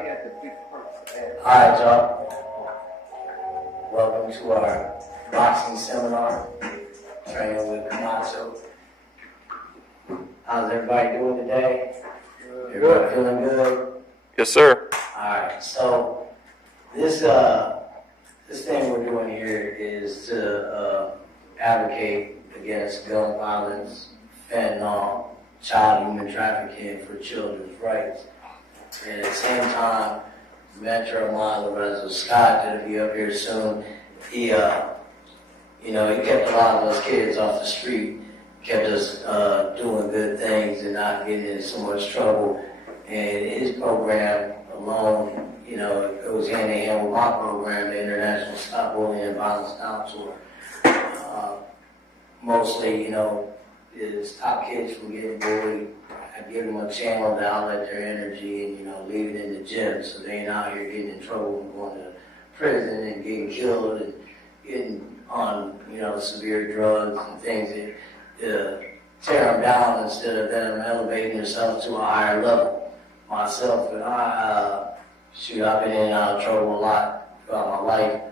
Alright, y'all. Welcome to our boxing seminar, training with Camacho. How's everybody doing today? Everybody feeling good? Yes, sir. Alright, so this thing we're doing here is to advocate against gun violence, fentanyl, child human trafficking for children's rights. And at the same time, Macho, Lorenzo Scott, that'll be up here soon, he kept a lot of us kids off the street, kept us doing good things and not getting in so much trouble. And his program alone, it goes hand in hand with my program, the International Stop Bullying and Violence Now Tour. Mostly, it stop kids from getting bullied. I give them a channel to outlet their energy and, leave it in the gym so they ain't out here getting in trouble and going to prison and getting killed and getting on, severe drugs and things that tear them down instead of them elevating themselves to a higher level. Myself and I've been in and out of trouble a lot throughout my life.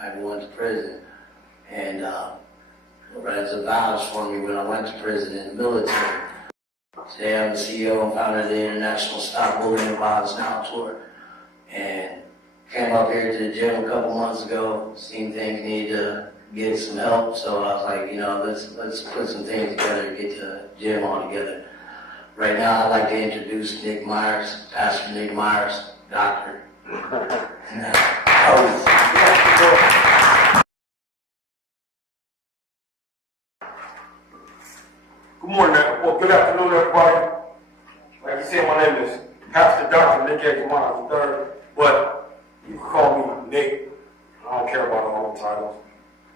I even went to prison. And Lorenzo vouched for me when I went to prison in the military. Today I'm the CEO and founder of the International Stop Bullying and Violence Now Tour. And came up here to the gym a couple months ago, seen things need to get some help, so I was like, let's put some things together and get the gym all together. Right now I'd like to introduce Nick Myers, Pastor Nick Myers, doctor. Good morning, well, good afternoon, everybody. Like you said, my name is Pastor Dr. Nick H. Myers III, but you can call me Nick. I don't care about all the titles.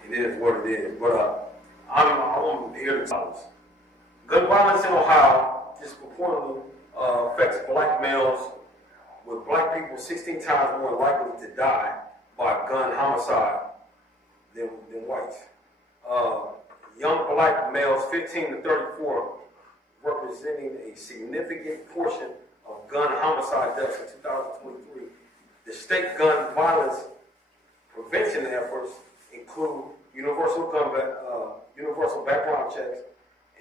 It is what it is. But I'm here to tell us. Gun violence in Ohio disproportionately affects black males, with black people 16 times more likely to die by gun homicide than whites. Young black males 15 to 34 representing a significant portion of gun homicide deaths in 2023. The state gun violence prevention efforts include universal background checks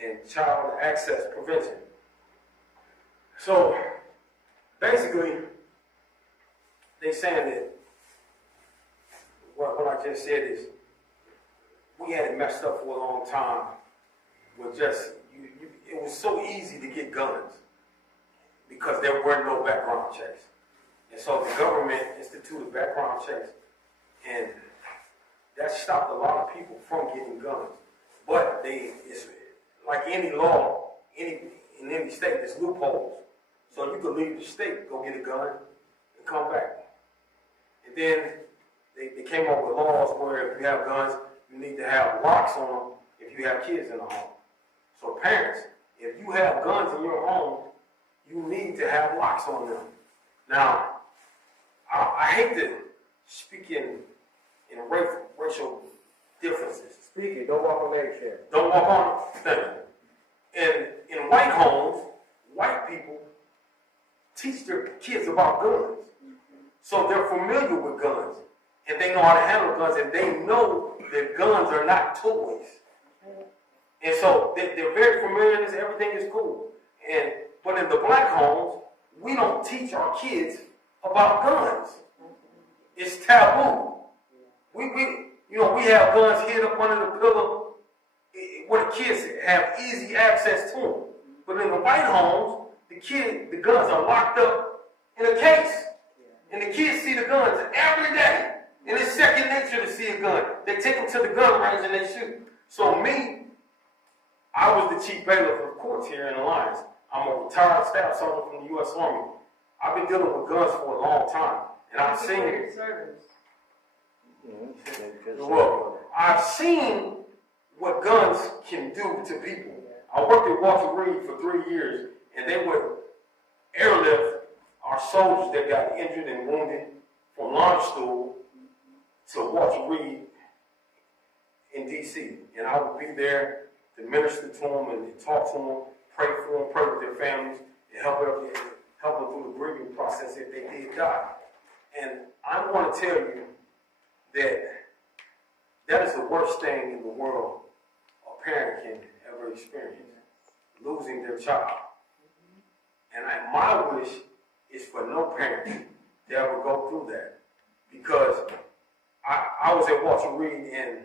and child access prevention. So basically, they're saying that what I just said is we had it messed up for a long time with just, it was so easy to get guns because there were no background checks. And so the government instituted background checks, and that stopped a lot of people from getting guns. But it's like any law, in any state, there's loopholes. So you could leave the state, go get a gun, and come back. And then they came up with laws where if you have guns, you need to have locks on them if you have kids in the home. So parents, if you have guns in your home, you need to have locks on them. Now, I hate to speak in racial differences. Speak it, don't walk on eggshells. Don't walk on it. And in white homes, white people teach their kids about guns. So they're familiar with guns. And they know how to handle guns, and they know that guns are not toys. And so they're very familiar with this, everything is cool. But in the black homes, we don't teach our kids about guns. It's taboo. We have guns hid up under the pillow where the kids have easy access to them. But in the white homes, the guns are locked up in a case. And the kids see the guns every day. And it's second nature to see a gun. They take them to the gun range and they shoot. So I was the chief bailiff of courts here in Alliance. I'm a retired staff sergeant from the U.S. Army. I've been dealing with guns for a long time. And I've seen it. Well, I've seen what guns can do to people. I worked at Walter Reed for 3 years, and they would airlift our soldiers that got injured and wounded from Landstuhl to Walter Reed in D.C. And I would be there to minister to them and talk to them, pray for them, pray with their families, and help them through the grieving process if they did die. And I want to tell you that that is the worst thing in the world a parent can ever experience, losing their child. And my wish is for no parent to ever go through that. Because I was at Walter Reed and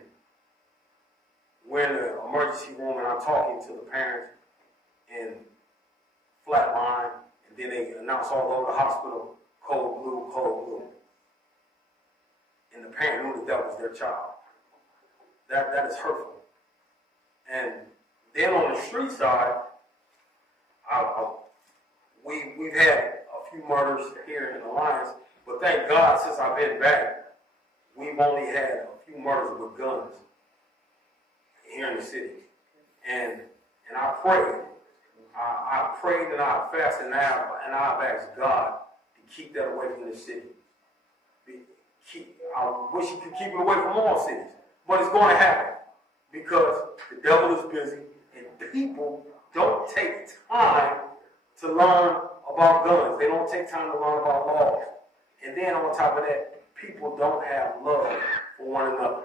we're in the emergency room and I'm talking to the parents and flatline, and then they announce all over the hospital, cold blue, cold blue. And the parent knew that was their child. That is hurtful. And then on the street side, we've had a few murders here in Alliance, but thank God since I've been back, we've only had a few murders with guns here in the city. And I prayed. I prayed and I fasted and I've asked God to keep that away from the city. I wish he could keep it away from all cities, but it's going to happen because the devil is busy and people don't take time to learn about guns. They don't take time to learn about laws. And then on top of that, people don't have love for one another.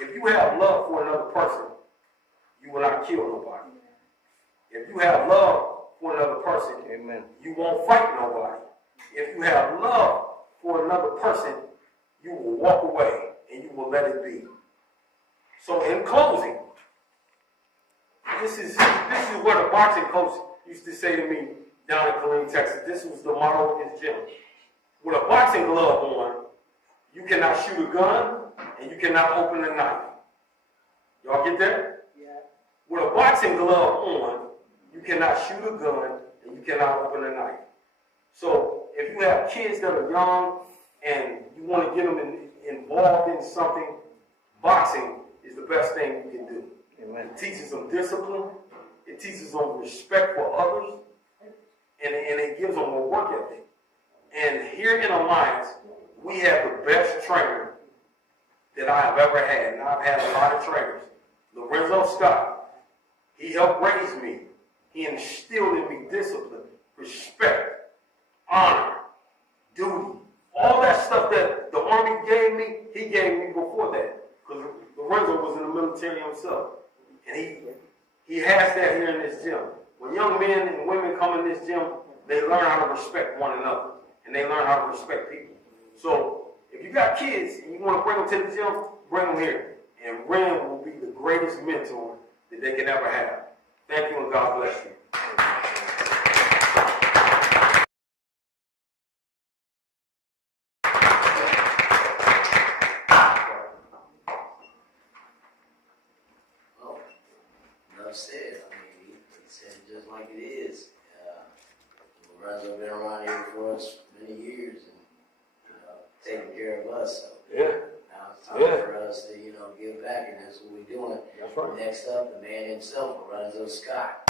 If you have love for another person, you will not kill nobody. If you have love for another person, amen, you won't fight nobody. If you have love for another person, you will walk away and you will let it be. So in closing, this is what a boxing coach used to say to me down in Killeen, Texas. This was the motto of his gym. With a boxing glove on, you cannot shoot a gun and you cannot open a knife. Y'all get that? Yeah. With a boxing glove on, you cannot shoot a gun and you cannot open a knife. So if you have kids that are young and you want to get them involved in something, boxing is the best thing you can do. Amen. It teaches them discipline. It teaches them respect for others. And it gives them a work ethic. And here in Alliance, we have the best trainer that I have ever had. And I've had a lot of trainers. Lorenzo Scott, he helped raise me. He instilled in me discipline, respect, honor, duty. All that stuff that the Army gave me, he gave me before that. Because Lorenzo was in the military himself. And he has that here in this gym. When young men and women come in this gym, they learn how to respect one another. And they learn how to respect people. So if you got kids and you want to bring them to the gym, bring them here. And Ren will be the greatest mentor that they can ever have. Thank you and God bless you. Well, enough said. I mean, he said it just like it is. Lorenzo been around here for us many years and taking care of us. So yeah. Now it's time for us to give back, and that's what we're doing. That's right. Next up, the man himself, Lorenzo Scott.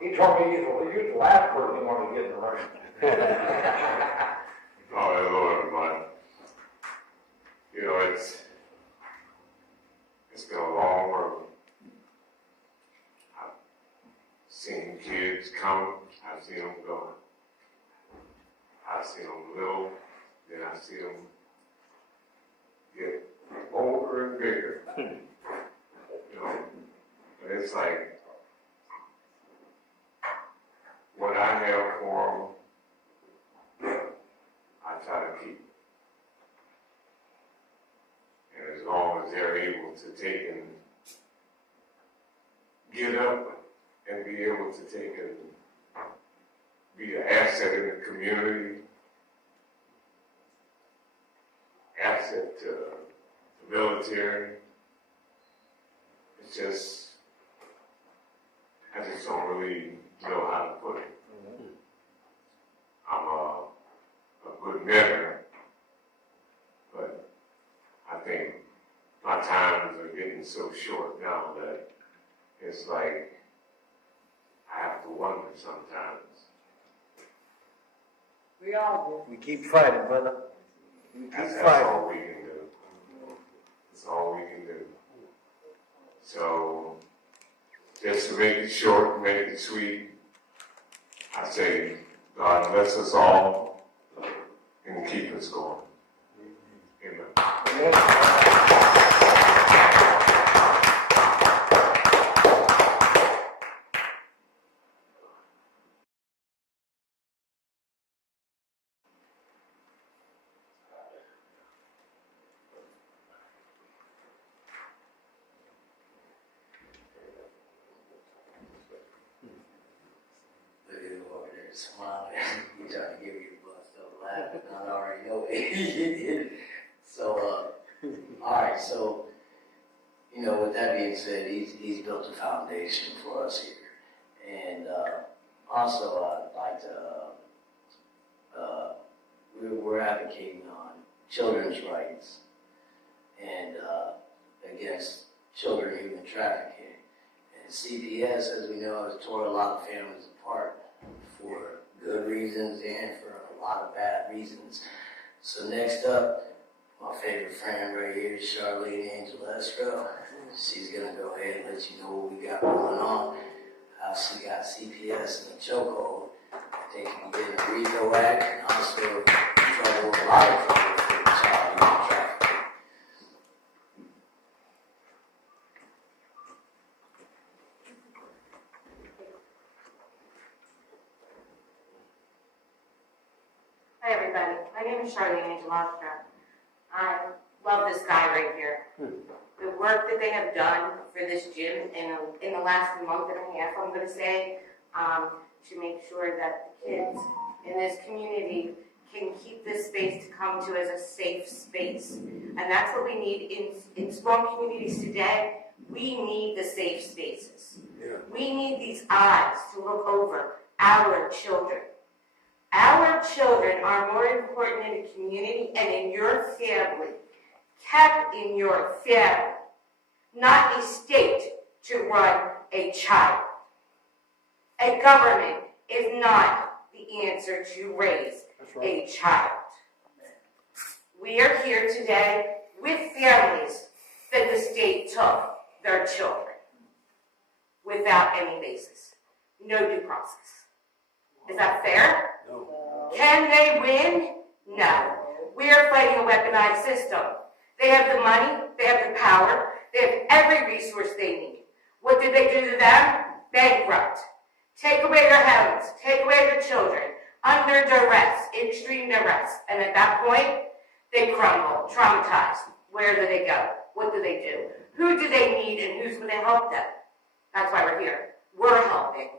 He told me you're the last person he wanted to get in the ring. Oh, hello, everybody. It's been a long road. I've seen kids come, I've seen them go. I've seen them little, then I see them get older and bigger. But it's like, what I have for them, I try to keep. And as long as they're able to take and get up and be able to take and be an asset in the community, asset to the military, it's just, I just don't really know how to put it. I'm a good mentor, but I think my times are getting so short now that it's like wonder sometimes. We all We keep fighting, brother. We keep That's fighting. all we can do. That's all we can do. So, just to make it short, make it sweet, I say, God bless us all and keep us going. Amen. Look at him over there smiling. He's trying to give you a bust up laughing. I already know it. So, alright, so, you know, with that being said, he's built a foundation for us here. And also, I'd like to, we're advocating on children's rights and against children human trafficking. And CPS, as we know, has tore a lot of families apart for good reasons and for a lot of bad reasons. So next up, my favorite friend right here is Charlene Angel Escrow. She's going to go ahead and let you know what we got going on. How she got CPS in the chokehold. I think you can get in a RICO act and also in trouble with a lot of trouble for child human trafficking. Hi everybody, my name is Charlene Angel Escrow. I love this guy right here. The work that they have done for this gym in the last month and a half, I'm going to say, to make sure that the kids in this community can keep this space to come to as a safe space. And that's what we need in strong communities today. We need the safe spaces. Yeah. We need these eyes to look over our children. Our children are more important in the community and in your family, kept in your family, not a state to run a child. A government is not the answer to raise a child. We are here today with families that the state took their children without any basis, no due process. Is that fair? No. Can they win? No. We are fighting a weaponized system. They have the money, they have the power, they have every resource they need. What did they do to them? Bankrupt. Take away their homes, take away their children, under duress, extreme duress. And at that point, they crumble, traumatized. Where do they go? What do they do? Who do they need and who's going to help them? That's why we're here. We're helping.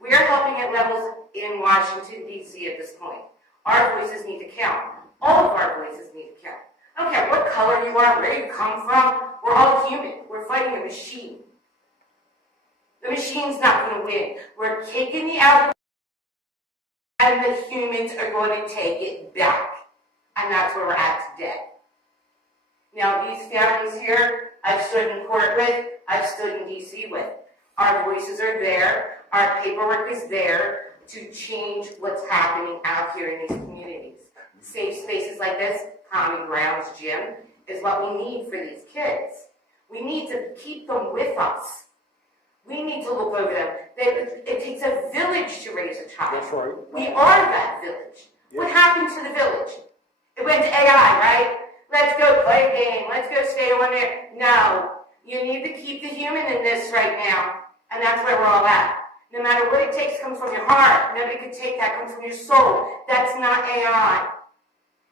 We are helping at levels in Washington, D.C. at this point. Our voices need to count. All of our voices need to count. I don't care what color you are, where you come from. We're all human. We're fighting a machine. The machine's not going to win. We're taking the algorithm, and the humans are going to take it back. And that's where we're at today. Now, these families here, I've stood in court with, I've stood in D.C. with. Our voices are there. Our paperwork is there to change what's happening out here in these communities. Safe spaces like this, Common Grounds Gym, is what we need for these kids. We need to keep them with us. We need to look over them. It takes a village to raise a child. That's right. We are that village. Yeah. What happened to the village? It went to AI, right? Let's go play a game. Let's go stay on there. No. You need to keep the human in this right now. And that's where we're all at. No matter what it takes comes from your heart. Nobody can take that, comes from your soul. That's not AI.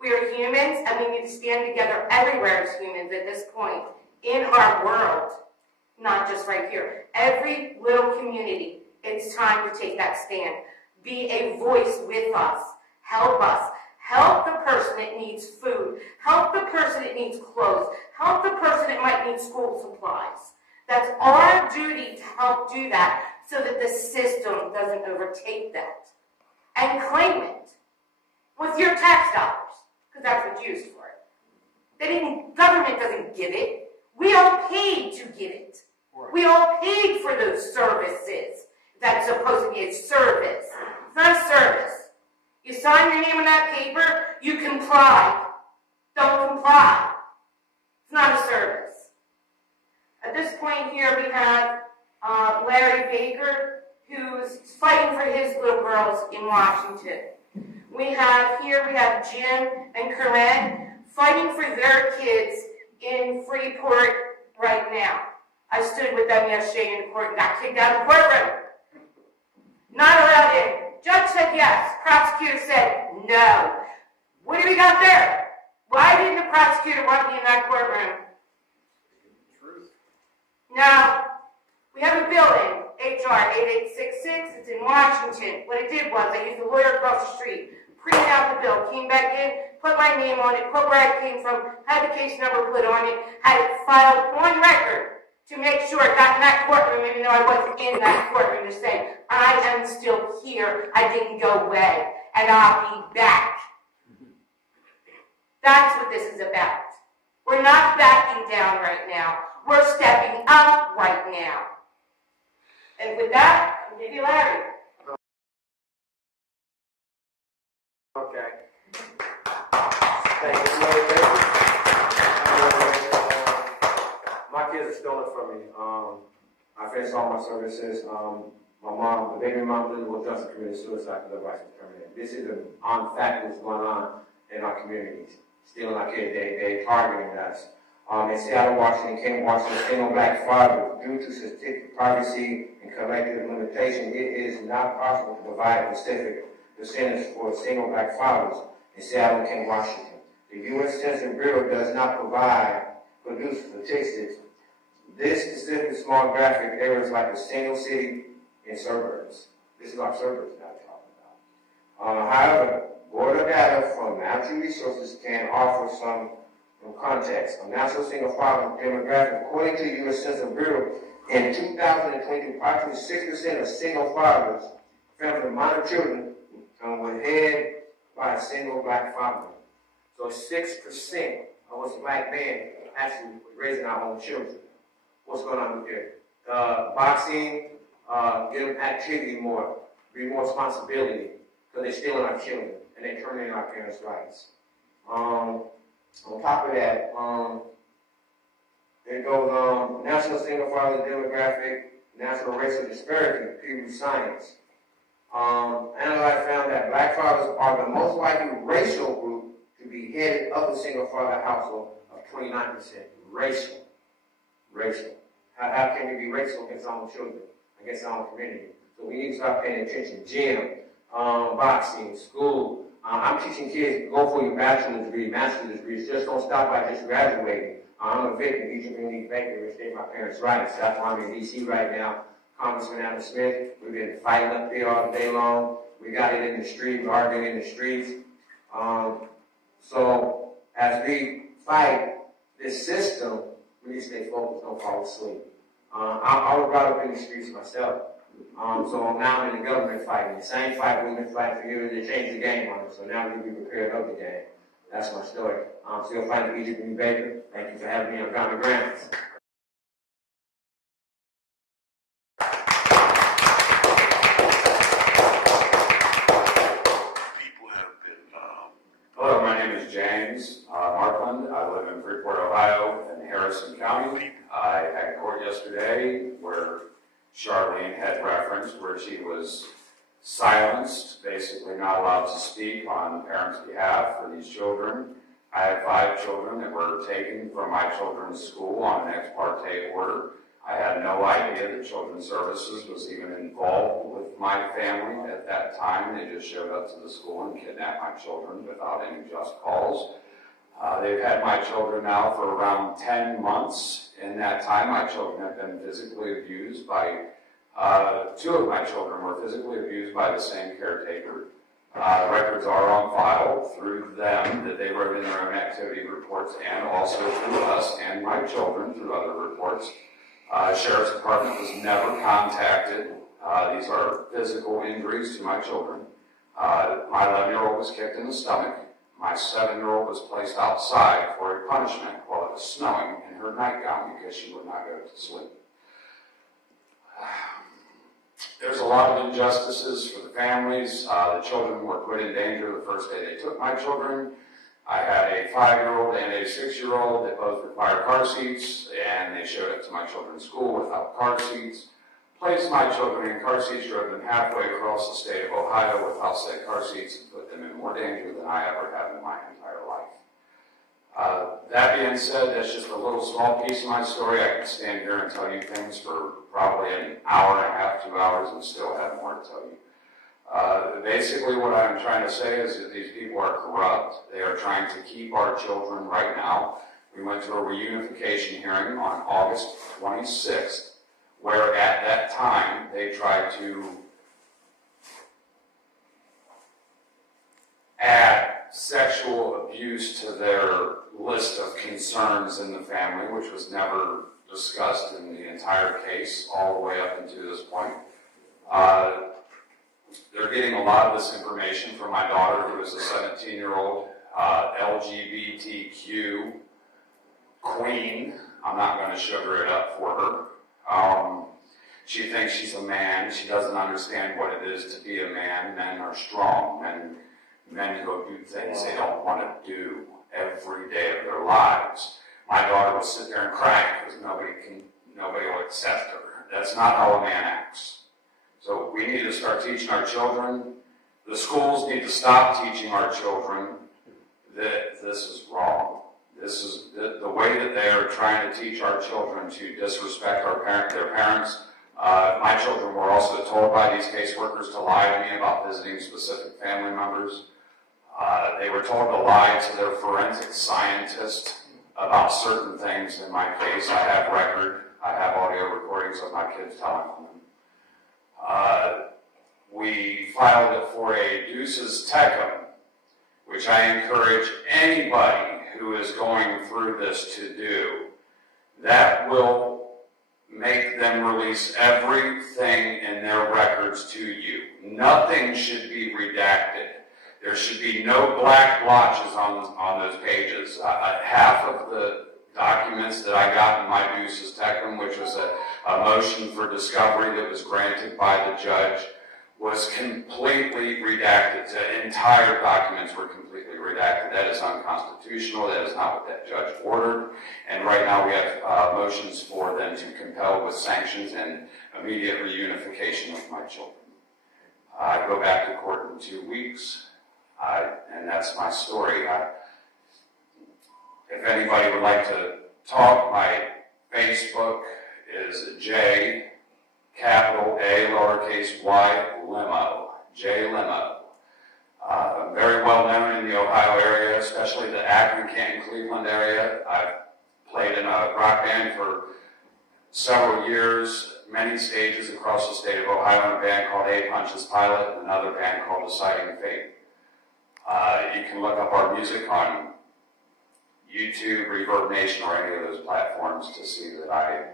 We are humans, and we need to stand together everywhere as humans at this point in our world, not just right here. Every little community, it's time to take that stand. Be a voice with us. Help us. Help the person that needs food. Help the person that needs clothes. Help the person that might need school supplies. That's our duty to help do that so that the system doesn't overtake that. And claim it with your tax dollars, because that's what's used for it. Government doesn't give it. We all paid to give it. We all paid for those services. That's supposed to be a service. It's not a service. You sign your name on that paper, you comply. Don't comply. It's not a service. At this point here, we have Larry Baker, who's fighting for his little girls in Washington. We have Jim and Corinne fighting for their kids in Freeport right now. I stood with them yesterday in court and got kicked out of the courtroom. Not allowed in. Judge said yes. Prosecutor said no. What do we got there? Why didn't the prosecutor want me in that courtroom? Truth. Now, we have a building, HR 8866. It's in Washington. What I did was I used a lawyer across the street, printed out the bill, came back in, put my name on it, put where I came from, had the case number put on it, had it filed on record to make sure it got in that courtroom, even though I wasn't in that courtroom, to say, I am still here, I didn't go away, and I'll be back. That's what this is about. We're not backing down right now. We're stepping up right now. And with that, I'll give you Larry. Okay. Thank you, Larry Baker. My kids are stolen from me. I finished all my services. My mom, the baby mom, was just committed suicide because her rights were terminated. This is an on fact that's going on in our communities. Stealing our kids, they targeting us. In Seattle, Washington, King, Washington, single black fathers, due to certificate privacy and collective limitation, it is not possible to provide specific percentage for single black fathers in Seattle, King, Washington. The U.S. Census Bureau does not produce statistics. This specific small graphic areas like a single city and suburbs. This is our suburbs that I'm talking about. However, border data from natural resources can offer some context. A natural single father demographic, according to the U.S. Census Bureau, in 2020, approximately 6% of single fathers, families with minor children, were headed by a single black father. So 6% of us black men actually raising our own children. What's going on with there? Boxing, give them activity more, be more responsibility, because they're stealing our children and they're terminating our parents' rights. On top of that, it goes national single father demographic, national racial disparity, Pew Science. Analyze found that black fathers are the most likely racial group to be headed of a single father household of 29%. Racial. How can we be racial against our own children, against our own community? So we need to start paying attention. Gym, boxing, school. I'm teaching kids, go for your bachelor's degree, master's degrees. Just don't stop by just graduating. I'm a victim. Egypt Unique Banker, which gave my parents' rights. That's why I'm in D.C. right now. Congressman Adam Smith, we've been fighting up there all day long. We got it in the street, we're arguing in the streets. So as we fight this system, we need to stay focused, don't fall asleep. I was brought up in the streets myself. So now I'm in the government fighting. The same fight we've been fighting for years, they changed the game on us. So now we need to be prepared of the game. That's my story. Still fighting Egypt Unique Banker. Thank you for having me on Ghana Grants. Hello, my name is James Markland. I live in Freeport, Ohio, in Harrison County. I had court yesterday where Charlene had referenced where she was silenced, basically not allowed to speak on the parents' behalf for these children. I have 5 children that were taken from my children's school on an ex parte order. I had no idea that Children's Services was even involved with my family at that time. They just showed up to the school and kidnapped my children without any just cause. They've had my children now for around 10 months. In that time, my children have been physically abused by, 2 of my children were physically abused by the same caretaker. Records are on file through them that they wrote in their own activity reports and also through us and my children through other reports. Sheriff's Department was never contacted. These are physical injuries to my children. My 11-year-old was kicked in the stomach. My 7-year-old was placed outside for a punishment while it was snowing in her nightgown because she would not go to sleep. There's a lot of injustices for the families. The children were put in danger the first day they took my children. I had a 5-year-old and a 6-year-old that both required car seats, and they showed up to my children's school without car seats. Placed my children in car seats, drove them halfway across the state of Ohio without said car seats, and put them in more danger than I ever have in my entire life. That being said, that's just a little small piece of my story. I could stand here and tell you things for probably an hour and a half, 2 hours, and still have more to tell you. Basically, what I'm trying to say is that these people are corrupt. They are trying to keep our children right now. We went to a reunification hearing on August 26th, where at that time they tried to add sexual abuse to their list of concerns in the family, which was never discussed in the entire case all the way up until this point. They're getting a lot of this information from my daughter, who is a 17-year-old LGBTQ queen. I'm not going to sugar it up for her. She thinks she's a man. She doesn't understand what it is to be a man. Men are strong. Men go do things they don't want to do every day of their lives. My daughter will sit there and cry because nobody will accept her. That's not how a man acts. So we need to start teaching our children. The schools need to stop teaching our children that this is wrong. This is the way that they are trying to teach our children to disrespect their parents. My children were also told by these caseworkers to lie to me about visiting specific family members. They were told to lie to their forensic scientist about certain things in my case. I have record. I have audio recordings of my kids telling them. We filed it for a Deuces Tecum, which I encourage anybody who is going through this to do. That will make them release everything in their records to you. Nothing should be redacted. There should be no black blotches on those pages. Half of the documents that I got in my Deuces Tecum, which was a motion for discovery that was granted by the judge, was completely redacted. The entire documents were completely redacted. That is unconstitutional. That is not what that judge ordered. And right now we have motions for them to compel with sanctions and immediate reunification of my children. I go back to court in 2 weeks, and that's my story. If anybody would like to talk, my Facebook is J, capital A, lowercase y, Limo, J Limo. I'm very well known in the Ohio area, especially the Akron, Canton, Cleveland area. I've played in a rock band for several years, many stages across the state of Ohio, in a band called A Punches Pilot, and another band called Deciding Fate. You can look up our music on YouTube, Reverb Nation, or any of those platforms to see that I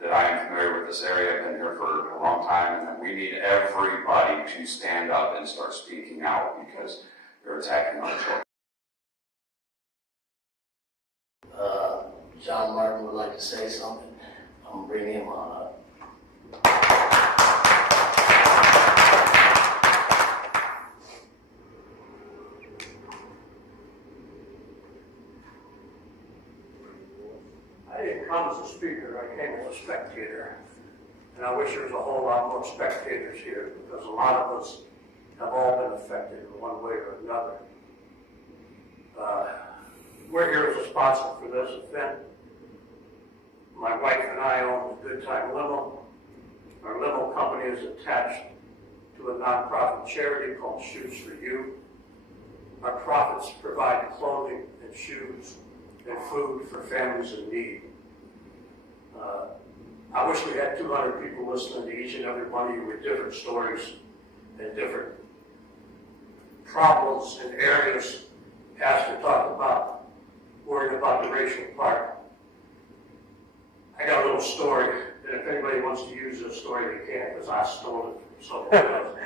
am familiar with this area. I've been here for a long time, and that we need everybody to stand up and start speaking out because they're attacking our children. John Martin would like to say something. I'm going to bring him on up. I didn't come as a speaker, I came as a spectator. And I wish there was a whole lot more spectators here because a lot of us have all been affected in one way or another. We're here as a sponsor for this event. My wife and I own the Good Time Limo. Our limo company is attached to a nonprofit charity called Shoes for You. Our profits provide clothing and shoes and food for families in need. I wish we had 200 people listening to each and every one of you with different stories and different problems and areas. Pastor talked about worrying about the racial part. I got a little story, and if anybody wants to use this story, they can, because I stole it from someone else.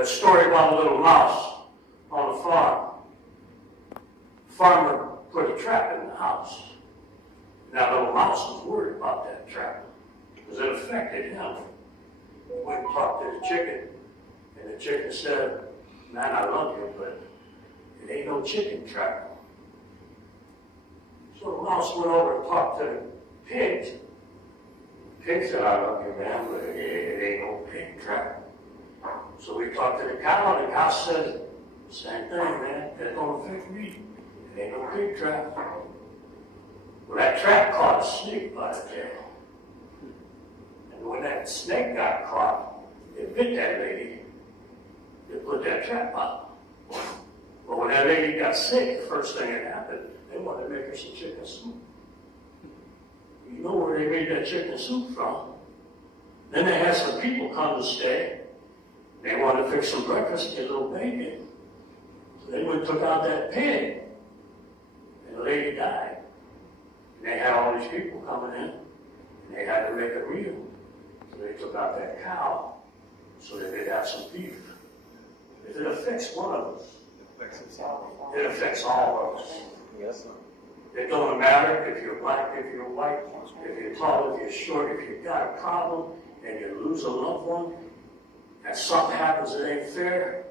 A story about a little mouse on a farm. Farmer put a trap in the house. Now, little Mouse was worried about that trap because it affected him. He went and talked to the chicken, and the chicken said, "Man, I love you, but it ain't no chicken trap." So the mouse went over and talked to the pigs. The pig said, "I love you, man, but it ain't no pig trap." So we talked to the cow, and the cow said, "Same thing, man, that don't affect me. It ain't no pig trap." Well, that trap caught a snake by the tail. And when that snake got caught, it bit that lady. It put that trap out. But when that lady got sick, the first thing that happened, they wanted to make her some chicken soup. You know where they made that chicken soup from. Then they had some people come to stay. They wanted to fix some breakfast and get a little bacon. So they went and took out that pig. And the lady died. And they had all these people coming in. And they had to make a meal. So they took out that cow so that they'd have some beef. If it affects one of us, it affects all of us. Yes, sir. It don't matter if you're black, if you're white, if you're tall, if you're short, if you've got a problem and you lose a loved one, and something happens that ain't fair,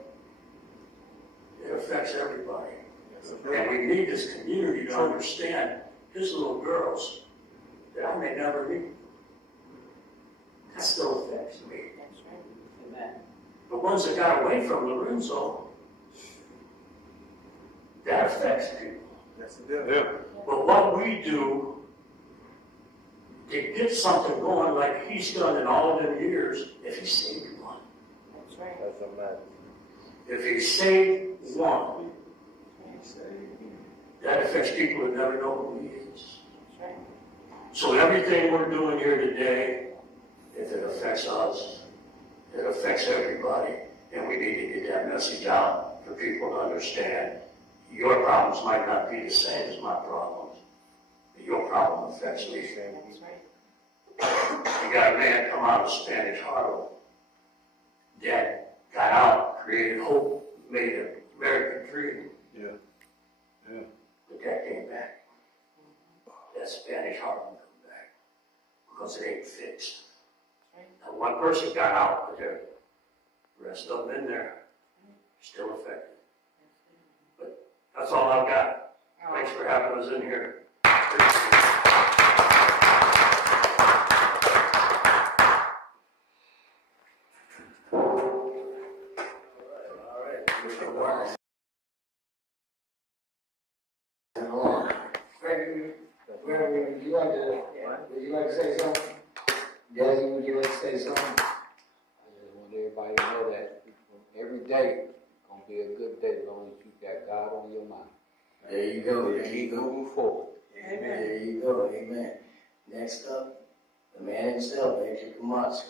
it affects everybody. And we need this community to understand his little girls that I may never meet. That still affects me. The ones that got away from Lorenzo, that affects people. Yes, it does. But what we do to get something going like he's done in all of them years, if he saved one. That's right. That's a matter. If he saved one, that affects people that never know who he is. So everything we're doing here today, if it affects us, it affects everybody. And we need to get that message out for people to understand. Your problems might not be the same as my problems. But your problem affects me. That's right. You got a man come out of Spanish Harlem that got out, created hope, made an American dream. Yeah. Yeah. But that came back. That Spanish Harlem come back because it ain't fixed. Now, one person got out, but the rest of them in there still affected. But that's all I've got. Thanks for having us in here. Would you like to say something? Desi, would you like to say something? I just want everybody to know that every day is going to be a good day as long as you got God on your mind. There you go. There you Keep go. moving forward. Amen. There you go. Amen. Next up, the man himself, Major Camacho.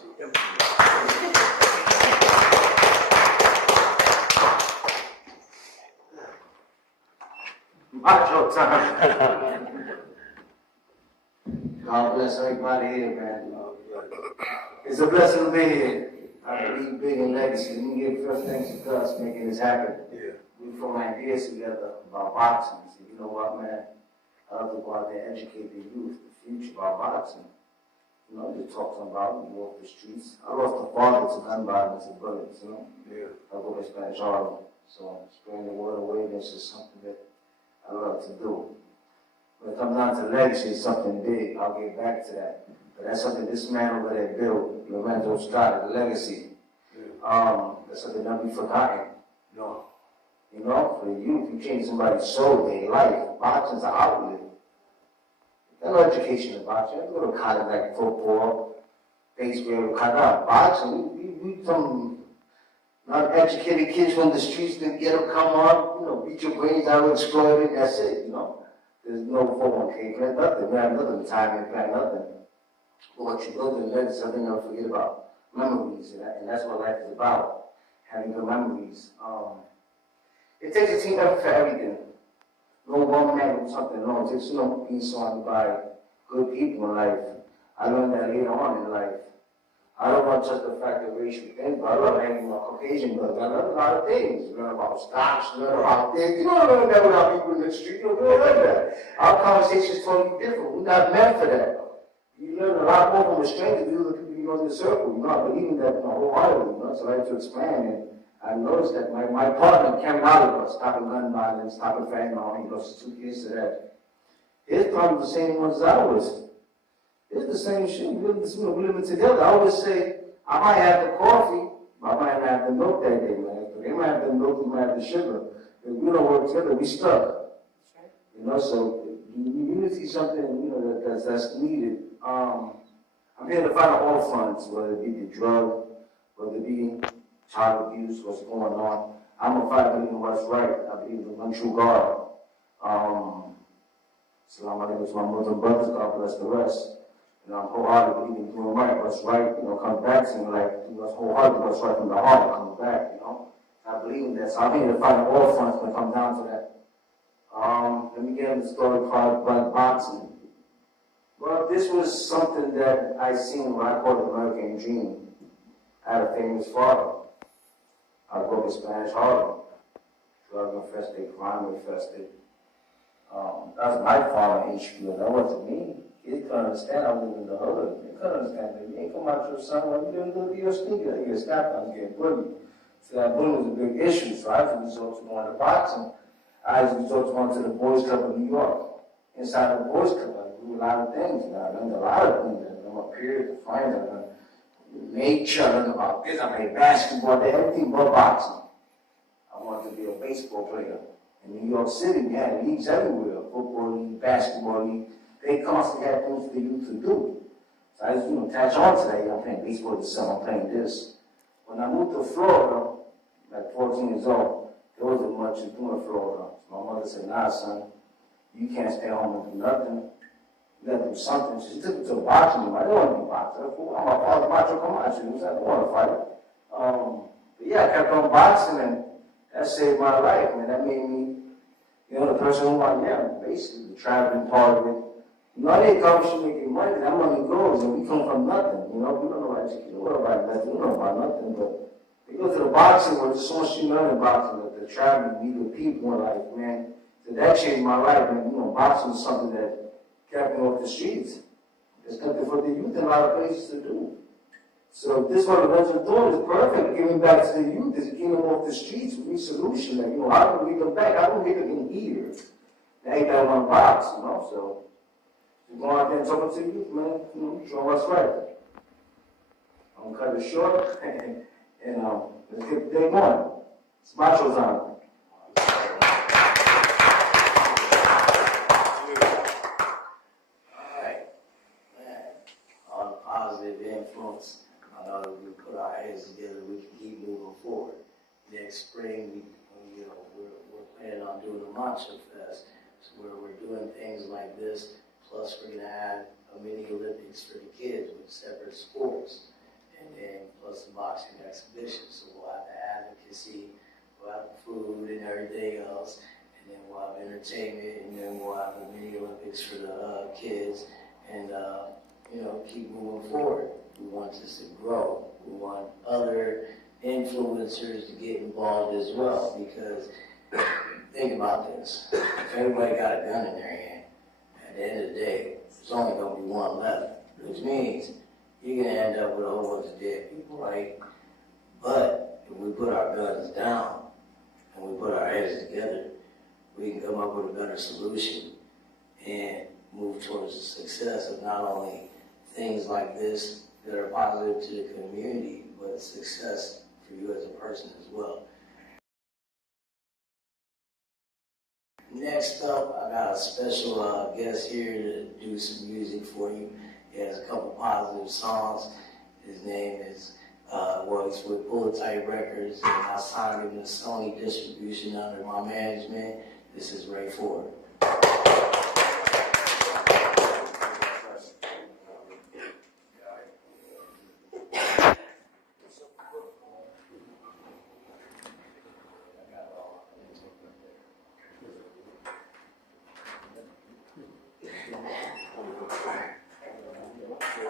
Macho time. God bless everybody here, man. It's a blessing to be here. I believe big in legacy. We give first thanks to God for making this happen. Yeah. We form ideas together about boxing. So you know what, man? I love to go out there and educate the youth, the future about boxing. You know, just talking about you walk the streets. I lost a father to gun violence and bullets, you know? Yeah. I go to Spanish Harlem. So spreading the word of awareness is something that I love to do. When it comes down to legacy, it's something big. I'll get back to that. But that's something this man over there built, Lorenzo Scott, the legacy. Yeah. That's something not be forgotten. No. You know, for the youth, you change somebody's soul, their life. Boxing's an outlet. There's no education in boxing. You go to college like football, baseball, boxing. We some non-educated kids from the streets that get them come on, you know, beat your brains out, explode it, that's it, you know. There's no 401k plan, nothing. We have nothing, retirement plan, nothing. But what you build in legacy, something you'll forget about. Memories, and that's what life is about. Having good memories. It takes a team effort for everything. No one man with something wrong. It takes, you know, being surrounded by good people in life. I learned that later on in life. I don't want just the fact of racial things, but I love hanging with Caucasian brothers. I learn a lot of things. You learn about stocks, you learn about things. You don't learn that without people in the street. You don't learn that. Our conversation is totally different. We're not meant for that. You learn a lot more from a stranger than the people you know in the circle. You know, I believe in that wholeheartedly. You know, so I like to expand. And I noticed that my partner, Cam Oliver, stopping gun violence, stopping fentanyl, he lost 2 kids to that. His problem was the same ones as ours. It's the same shit. We're living together. I always say, I might have the coffee, but I might not have the milk that day, man. They might have the milk, we might have the sugar. If we don't work together, we stuck. You know, so unity is something, you know, that's needed. I'm here to fight on all fronts, whether it be the drug, whether it be child abuse, what's going on. I'm a fight believe in what's right. I believe in one true God. Salam alaikum to my Muslim brothers, God bless the rest. You know, I'm wholeheartedly believing in doing right, what's right, you know, comes back to me like, you know, wholeheartedly what's right from the heart comes back, you know. I believe in that, so I'm here to fight on all fronts when it comes down to that. Let me get into the story called boxing. Well, this was something that I seen when I called the American Dream. I had a famous father. I grew up in Spanish Harlem. Drug infested, crime infested. That was my father in HQ, that wasn't me. He couldn't understand I was in the hood. He couldn't understand that. You ain't come out your son, well, you didn't do your sneaker. You get snapped on, getting bullied. So that bullying was a big issue. So I had to resort to going to boxing. I had to resort to going to the Boys Club of New York. Inside the Boys Club, I do a lot of things. You know, I learned a lot of things. I learned about period, the fight, I learned nature, I learned about this. I played basketball, everything but boxing. I wanted to be a baseball player. In New York City, we had leagues everywhere. Football league, basketball league. They constantly had things for you to do. So I just, you know, attach on to that. I'm playing baseball this summer, I'm playing this. When I moved to Florida, like 14 years old, there wasn't much to do in Florida. So my mother said, nah, son, you can't stay home and do nothing. You gotta do something. So she took me to a boxing room. I didn't want to be boxing. I'm my father, Macho, Camacho. I didn't want to fight. But yeah, I kept on boxing, and that saved my life, man. That made me, you know, the person who I am, basically, the traveling part of it. You know, I didn't come to making money, that money goes, and we come from nothing, you know, we don't know about education, we don't know about nothing, we don't know about nothing, but we go to the boxing where there's so much you learn in boxing, that the traveling, meet with people in life, man, so that changed my life, and, you know, boxing was something that kept me off the streets. There's nothing for the youth in a lot of places to do. So this what the ones are doing is perfect, giving back to the youth, is getting them off the streets with a solution, like, you know, how can we get them back, how can we get them in here? They ain't that one box, you know, so. Go out there and talk to the youth, man. You know, show what's right. I'm gonna cut it short, and let's get the day going. It's Macho time. Alright, man. All the positive influence. I know if we put our heads together, we can keep moving forward. Next spring, we're planning on doing a Macho Fest, so where we're doing things like this. Plus, we're going to have a mini Olympics for the kids with separate sports, and then plus the boxing exhibition. So we'll have the advocacy, we'll have the food and everything else, and then we'll have entertainment, and then we'll have the mini Olympics for the kids, and you know, keep moving forward. We want this to grow. We want other influencers to get involved as well, because think about this: if everybody got a gun in their hand, at the end of the day, there's only going to be one left, which means you're going to end up with a whole bunch of dead people, right? But if we put our guns down and we put our heads together, we can come up with a better solution and move towards the success of not only things like this that are positive to the community, but success for you as a person as well. Next up, I got a special guest here to do some music for you. He has a couple positive songs. His name is, he's with Bullet Type Records, and I signed him to Sony Distribution under my management. This is Ray Ford.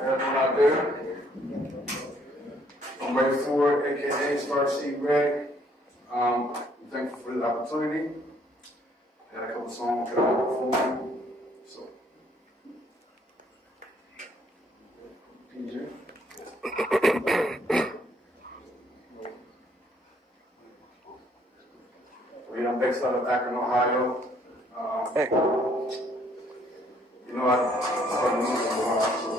Everything out there? I'm Ray Ford, aka Star C Ray. I'm thankful for the opportunity. I got a couple songs that I perform. So, DJ. I'm based out of Akron, Ohio. You know, I started music a while, so.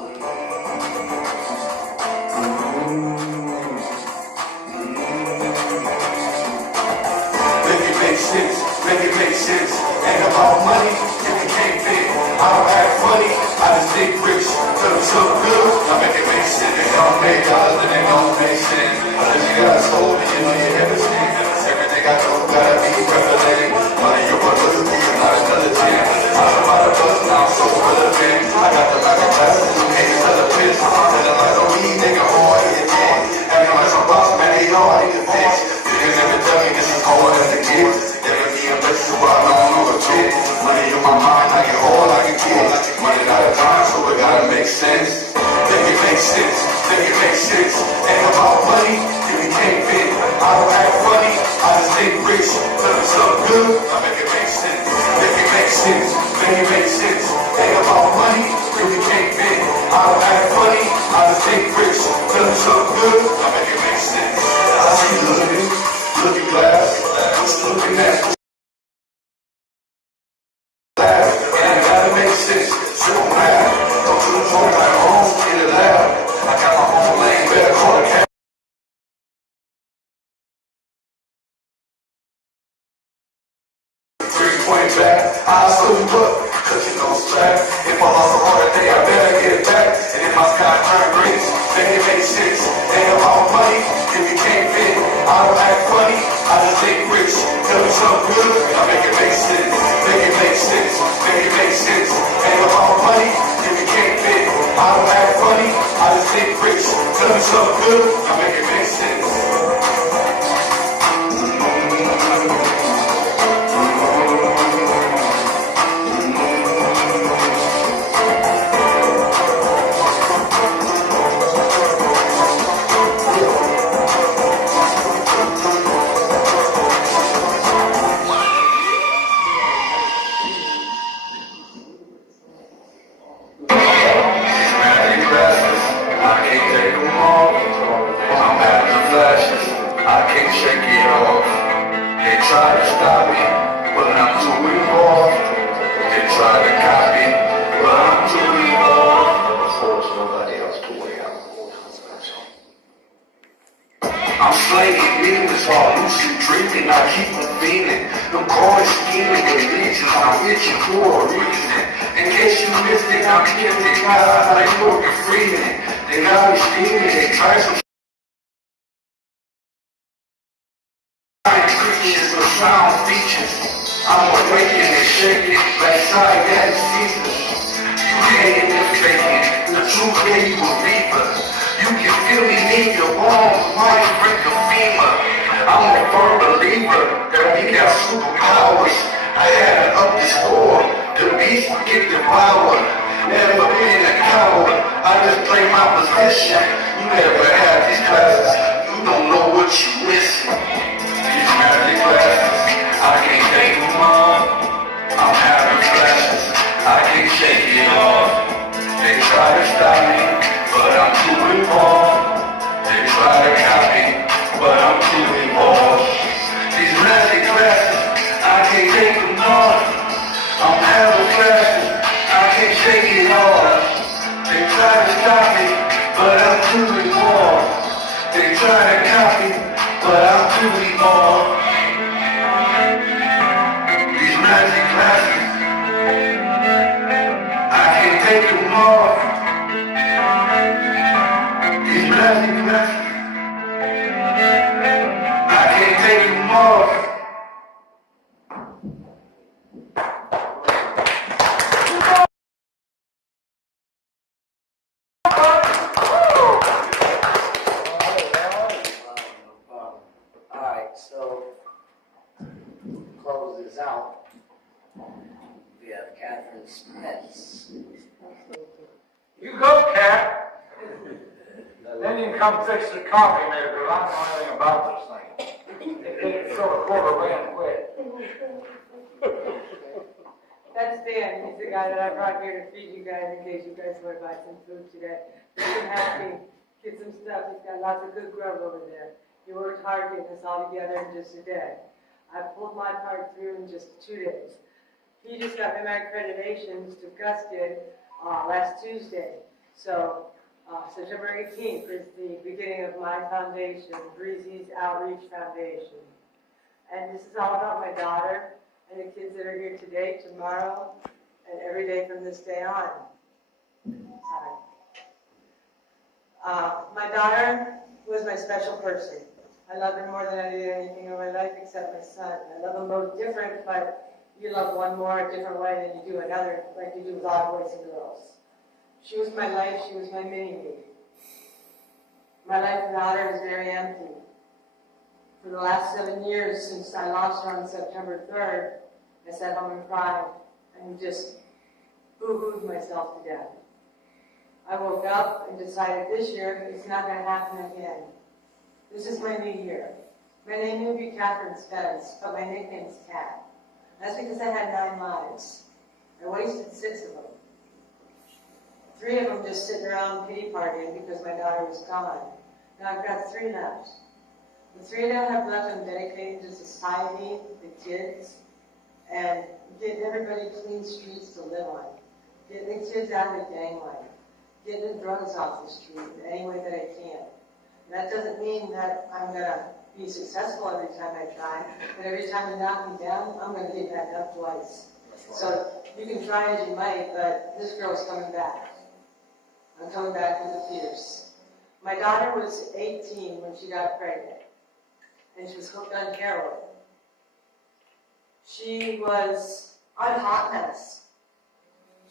Make it make sense. Ain't about money if you can't fit. I don't act funny, I just think rich. Tell them so good, I make it make sense. They don't make dollars, then they don't make sense. Unless you got a soul, then you know you haven't seen. Everything I do gotta be representing. Money, you're one of the you're not another 10. I'm about a buzz now, I'm so relevant. I got the back of classes, you can't tell the piss. Tell them like a weed nigga, all I need again. Acting like some boss, man, they all I need a fix. You can never tell me this is hard as a kid. So I don't know a kid. Money in my mind, I get all I can get. Money not a time, so it gotta make sense. Make it make sense, make it make sense. Ain't about money, if you can't fit. I don't act funny, I just think rich. Tell me something good, I make it make sense. Make it make sense, make it make sense. Ain't about money, if you can't fit. I don't act funny, I just think rich. Tell me something good, I make it make sense. I see you looking glass. I'm still looking at. I'll show you up, cause you know slack. If I lost a hard day, I better get it back. And if my sky turn green, make it make sense. Ain't about money, if you can't fit. I don't act funny, I just think rich. Tell me something good, I make it make sense. Make it make sense, make it make sense. Ain't about money, if you can't fit. I don't act funny, I just think rich. Tell me something good, I make it make sense. Then you can come fix the coffee maker, because I don't know anything about this thing. It's sort of quarter ran quick. That's Dan. He's the guy that I brought here to feed you guys in case you guys want to buy some food today. He can help me get some stuff. He's got lots of good grub over there. He worked hard getting us all together in just a day. I pulled my part through in just 2 days. He just got me my accreditations to Gus did last Tuesday. So September 18th is the beginning of my foundation, Breezy's Outreach Foundation. And this is all about my daughter and the kids that are here today, tomorrow, and every day from this day on. My daughter was my special person. I love her more than I did anything in my life except my son. I love them both different, but you love one more a different way than you do another, like you do with all boys and girls. She was my life. She was my mini-me. My life without her is very empty. For the last 7 years, since I lost her on September 3rd, I sat home and cried and just boo-hooed myself to death. I woke up and decided this year it's not going to happen again. This is my new year. My name would be Catherine Spence, but my nickname's Cat. That's because I had 9 lives. I wasted 6 of them. 3 of them just sitting around pity partying because my daughter was gone. Now I've got 3 left. The 3 that I have left, I'm dedicating to society, the kids, and getting everybody clean streets to live on. Getting the kids out of the gang life. Getting the drugs off the street in any way that I can. And that doesn't mean that I'm going to be successful every time I try, but every time you knock me down, I'm going to get back up twice. Right. So you can try as you might, but this girl's coming back. I'm coming back with the fierce. My daughter was 18 when she got pregnant, and she was hooked on heroin. She was a hot mess.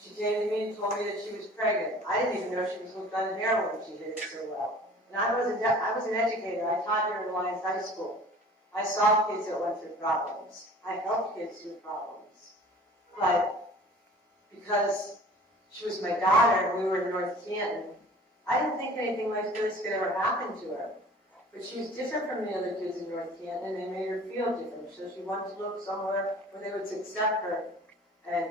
She came to me and told me that she was pregnant. I didn't even know she was hooked on heroin. She did it so well. And I was an educator. I taught here in Lyons High School. I saw kids that went through problems. I helped kids through problems. But because she was my daughter and we were in North Canton, I didn't think anything like this could ever happen to her. But she was different from the other kids in North Canton, and they made her feel different. So she wanted to look somewhere where they would accept her and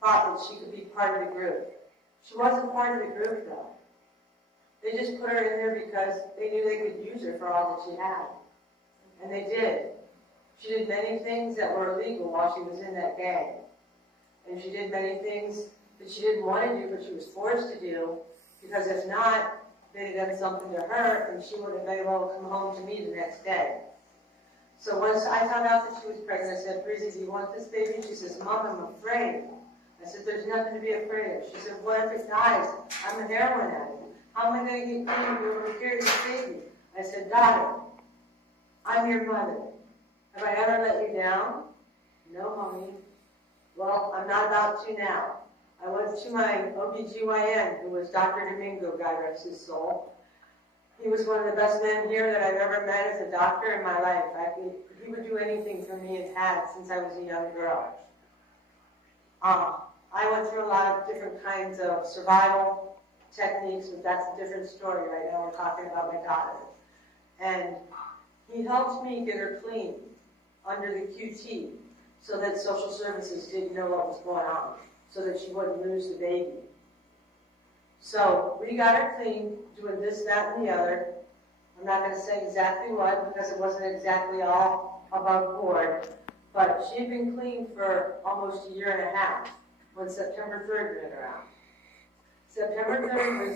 thought that she could be part of the group. She wasn't part of the group, though. They just put her in there because they knew they could use her for all that she had. And they did. She did many things that were illegal while she was in that gang. And she did many things that she didn't want to do, but she was forced to do, because if not, they'd have done something to her, and she would have been able to come home to me the next day. So once I found out that she was pregnant, I said, Breezy, do you want this baby? She says, Mom, I'm afraid. I said, there's nothing to be afraid of. She said, what if it dies? I'm a heroin addict. How am I going to get clean to be able to carry this baby? I said, daughter, I'm your mother. Have I ever let you down? No, mommy. Well, I'm not about to now. I went to my OBGYN, who was Dr. Domingo, God rest his soul. He was one of the best men here that I've ever met as a doctor in my life. He would do anything for me and had since I was a young girl. I went through a lot of different kinds of survival techniques, but that's a different story. Right now we're talking about my daughter. And he helped me get her clean under the QT so that social services didn't know what was going on, so that she wouldn't lose the baby. So we got her clean, doing this, that, and the other. I'm not going to say exactly what, because it wasn't exactly all above board, but she had been clean for almost a year and a half when September 3rd went around. September 3rd was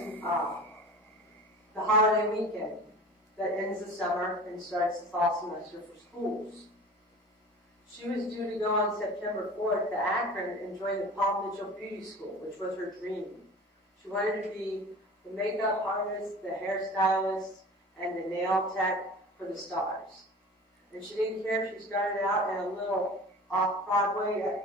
the holiday weekend that ends the summer and starts the fall semester for schools. She was due to go on September 4th to Akron and join the Paul Mitchell Beauty School, which was her dream. She wanted to be the makeup artist, the hairstylist, and the nail tech for the stars. And she didn't care if she started out in a little off-Broadway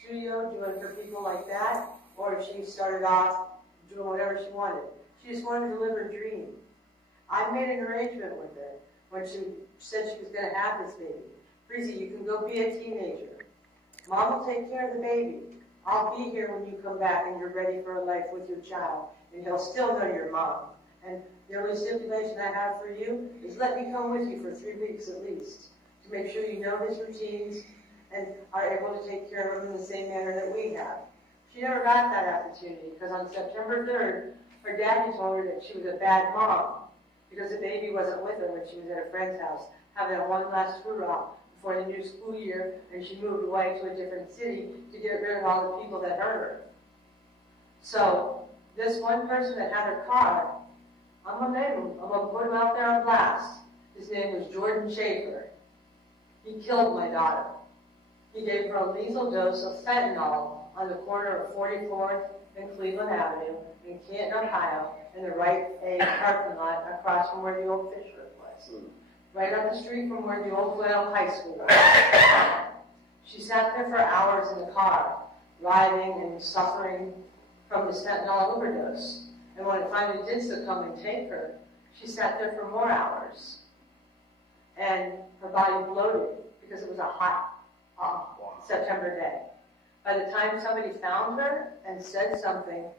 studio doing for people like that, or if she started off doing whatever she wanted. She just wanted to live her dream. I made an arrangement with her when she said she was going to have this baby. Breezy, you can go be a teenager. Mom will take care of the baby. I'll be here when you come back and you're ready for a life with your child. And he'll still know your mom. And the only stipulation I have for you is let me come with you for 3 weeks at least, to make sure you know his routines and are able to take care of him in the same manner that we have. She never got that opportunity, because on September 3rd, her daddy told her that she was a bad mom, because the baby wasn't with her when she was at a friend's house, having one last screw-up before the new school year, and she moved away to a different city to get rid of all the people that hurt her. So, this one person that had her car, I'm gonna name him, I'm gonna put him out there on blast. His name was Jordan Schaefer. He killed my daughter. He gave her a lethal dose of fentanyl on the corner of 44th and Cleveland Avenue in Canton, Ohio, in the Rite Aid parking lot across from where the old Fisher was. Right up the street from where the old Whale High School was. She sat there for hours in the car, writhing and suffering from the fentanyl overdose. And when it finally did succumb and take her, she sat there for more hours. And her body bloated because it was a hot September day. By the time somebody found her and said something,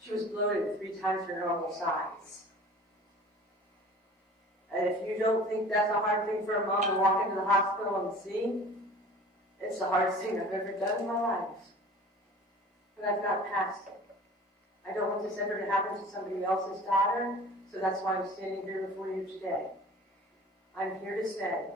she was bloated 3 times her normal size. And if you don't think that's a hard thing for a mom to walk into the hospital and see, it's the hardest thing I've ever done in my life. But I've got past it. I don't want this ever to happen to somebody else's daughter, so that's why I'm standing here before you today. I'm here to say,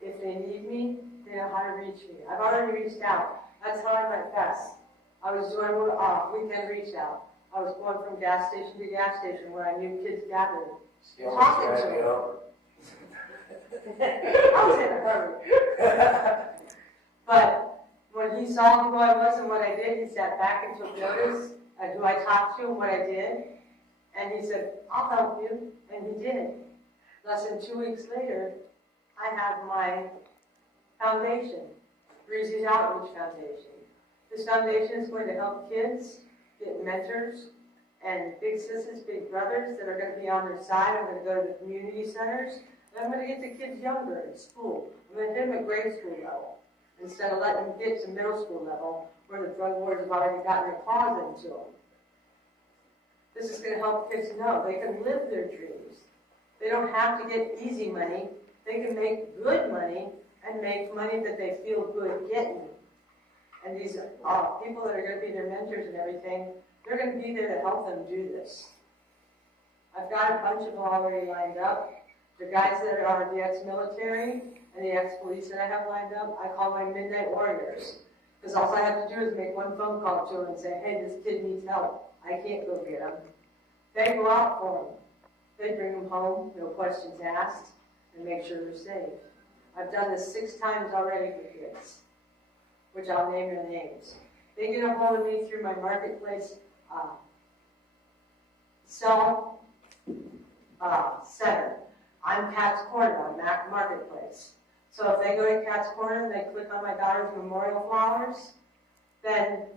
if they need me, they know how to reach me. I've already reached out. That's how I went best. I was doing weekend reach out. I was going from gas station to gas station where I knew kids gathered. Talking to them. I was in a hurry. But when he saw who I was and what I did, he sat back and took notice of who I talked to and what I did. And he said, I'll help you. And he did. Less than 2 weeks later, I have my foundation, Breezy's Outreach Foundation. This foundation is going to help kids get mentors and big sisters, big brothers that are going to be on their side. I'm going to go to the community centers, and I'm going to get the kids younger in school. I'm going to hit them at grade school level instead of letting them get to middle school level where the drug lords have already gotten their claws into them. This is going to help kids know they can live their dreams. They don't have to get easy money. They can make good money and make money that they feel good getting. And these people that are going to be their mentors and everything, they're going to be there to help them do this. I've got a bunch of them already lined up. The guys that are the ex-military and the ex-police that I have lined up, I call my midnight warriors. Because all I have to do is make one phone call to them and say, hey, this kid needs help. I can't go get him. They go out for them. They bring them home, no questions asked, and make sure they're safe. I've done this 6 times already for kids, which I'll name their names. They get a hold of me through my marketplace cell center. I'm Cat's Corner on Mac Marketplace. So if they go to Cat's Corner and they click on my daughter's memorial flowers, then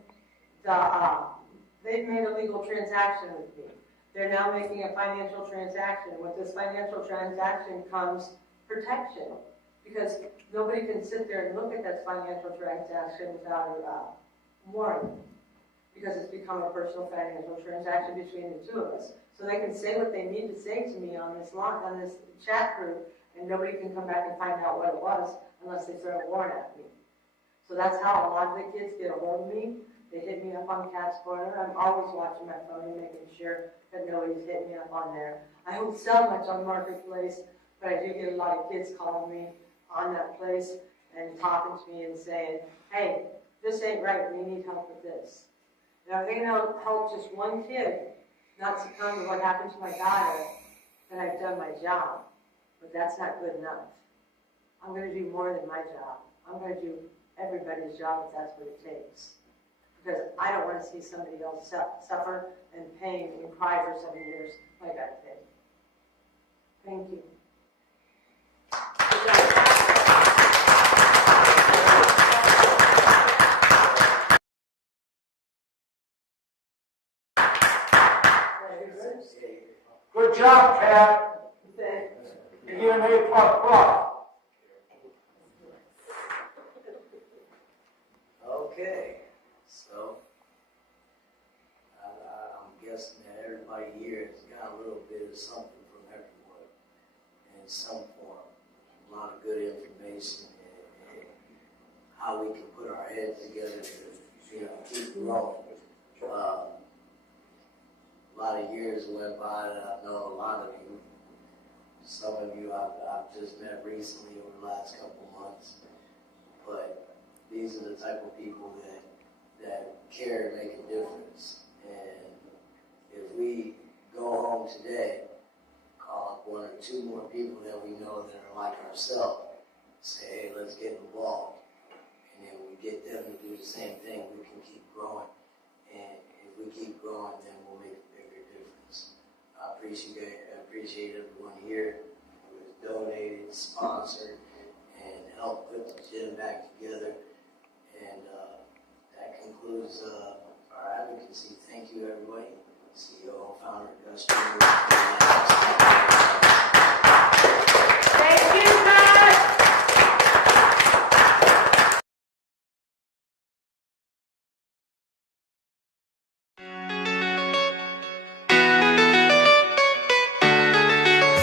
they've made a legal transaction with me. They're now making a financial transaction. With this financial transaction comes protection, because nobody can sit there and look at that financial transaction without a warrant, because it's become a personal financial transaction between the two of us. So they can say what they need to say to me on this chat group, and nobody can come back and find out what it was unless they throw a warrant at me. So that's how a lot of the kids get a hold of me. They hit me up on Cat's Corner. I'm always watching my phone and making sure that nobody's hitting me up on there. I don't sell much on Marketplace, but I do get a lot of kids calling me on that place and talking to me and saying, hey, this ain't right, we need help with this. Now, if they can help just one kid not succumb to what happened to my daughter, then I've done my job. But that's not good enough. I'm going to do more than my job. I'm going to do everybody's job if that's what it takes. Because I don't want to see somebody else suffer and pain and cry for 7 years like I did. Thank you. Good job, Kat. You get an A++. Okay, so I'm guessing that everybody here has got a little bit of something in some form. A lot of good information and how we can put our heads together to, keep growing. A lot of years went by and I know a lot of you. Some of you I've just met recently over the last couple months. But these are the type of people that care and make a difference. And if we go home today, call up one or two more people that we know that are like ourselves, say, hey, let's get involved. And then we get them to do the same thing, we can keep growing. And if we keep growing, then we'll make a bigger difference. I appreciate everyone here who has donated, sponsored, and helped put the gym back together. And that concludes our advocacy. Thank you, everybody. CEO and founder Gus Jr. Thank you,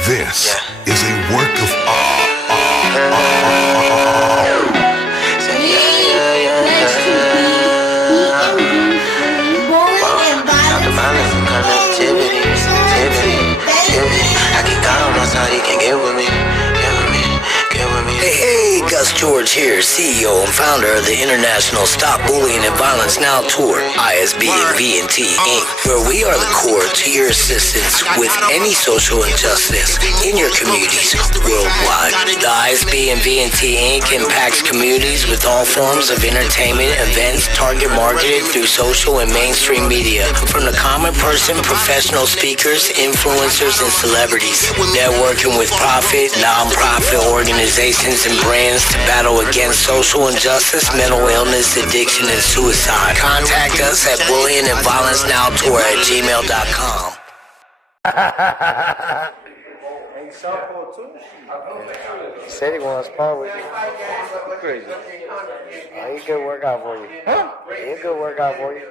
Gus. This is a work of art. Hey, Gus George here, CEO and founder of the International Stop Bullying and Violence Now Tour, ISB and V&T Inc., where we are the core to your assistance with any social injustice in your communities worldwide. The ISB and V&T Inc. impacts communities with all forms of entertainment events target marketed through social and mainstream media, from the common person, professional speakers, influencers, and celebrities, networking with profit, non-profit organizations and brands to battle against social injustice, mental illness, addiction, and suicide. Contact us at bullyingandviolencenowtour@gmail.com. He said he wants to part with you. Crazy. Oh, he's a good workout for you. Huh? He's a good workout for you.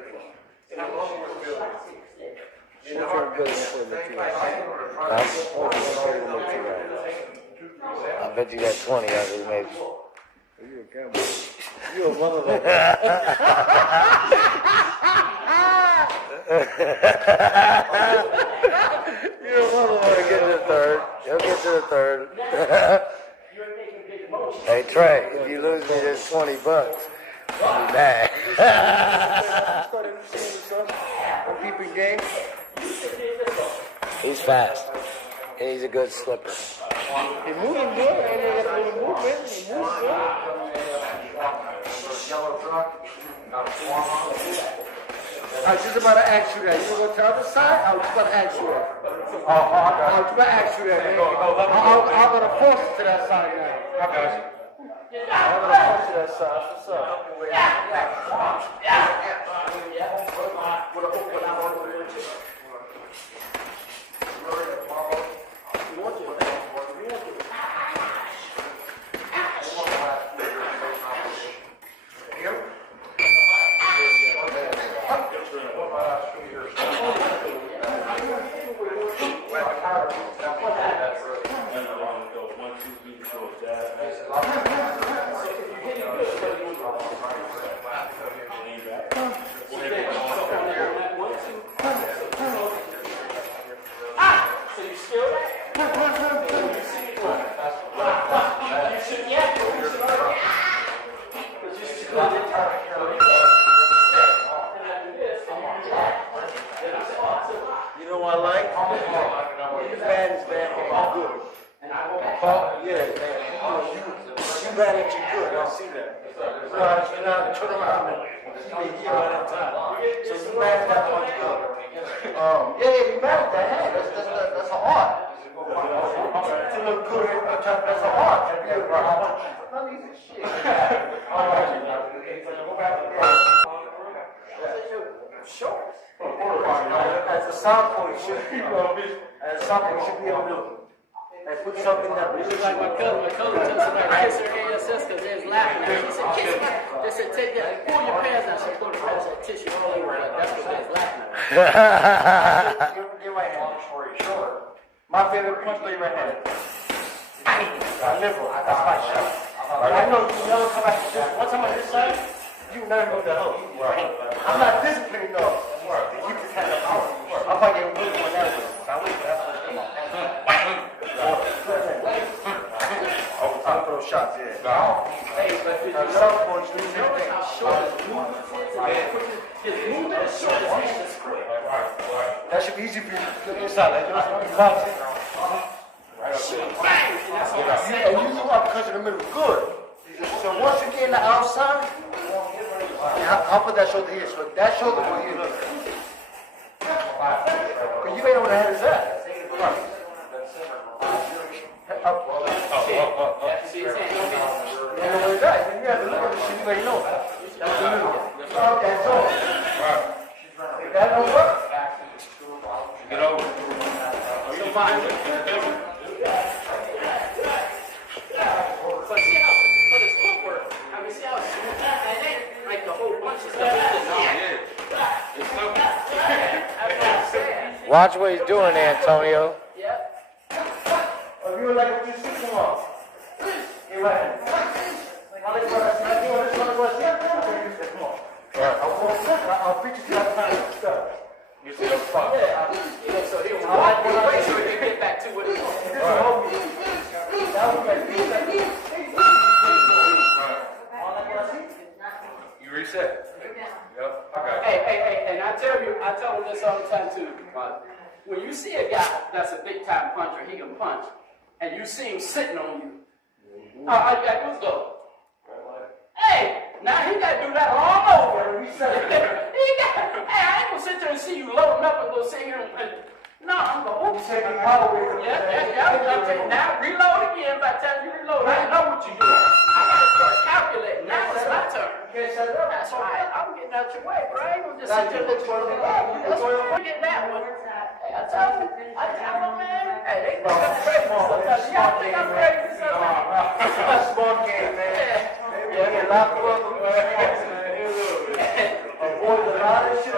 I bet you got 20 out of it, maybe. You're a gambler. You're one of them. You're one of them. You'll get to the third. You'll get to the third. Hey, Trey, if you lose me this $20, I'll be mad. Keeping game. He's fast. And he's a good slipper. He's moving good. I got a little movement. He moves good. I was just about to ask you that. You want to go to the other side? I was just about to ask you that. I was just about to ask you that, man. I'm going to force it to that side now. I got you. I'm going to force it to that side. What's up? My favorite punch, lay right hand. I live on it. That's my shot. But I know you never come back to this. Once I'm on this side, you never go that home. I'm not disciplined enough to keep this kind of power. I'm probably getting way more that way. So I wait for that one to come out. I'll throw shots, yeah. Hey, but if you're short boys, do the same thing. His movement is short, his hand is quick. That should be easy for you to get inside. Like, you box it. Right up there. Bang! And you know what? Because in the middle, good. So once you get in the outside, I'll put that shoulder here. So that shoulder will here. Because you ain't know where the head is at. You know where it's at. You have to look at this shit, you already know. That's the middle. That's all. If that don't work, get over it. So fine. But see how, but it's footwork. I mean, see how it's like the whole bunch of stuff. Watch what he's doing, Antonio. Yep. If you would like what you see, come on. Get right in. I'll let you know that you want to go see. Come on. I'll preach it to that time. You see the fuck? Yeah. So he was walking away so he can get back to what he wants. This is the whole week. That was like You reset. Yep. Okay. Hey, and I tell him this all the time too. When you see a guy that's a big time puncher, he can punch, and you see him sitting on you, all you gotta do is go. Hey, now he gotta do that all over. Hey, I ain't gonna sit there and see you loading up and go sit here and no, I'm going to take it all the way. Yeah. Now reload again. By the time you reload, I know what you're doing. I gotta start calculating. Now it's my turn. That's right. I'm getting out your way, bro. I ain't gonna just sit there and let you go. Look at that one. Hey, I tell them, man. Hey, they think I'm crazy sometimes. Y'all think I'm crazy sometimes. It's a small game, man. Yeah, get locked up. Avoid a lot of shit.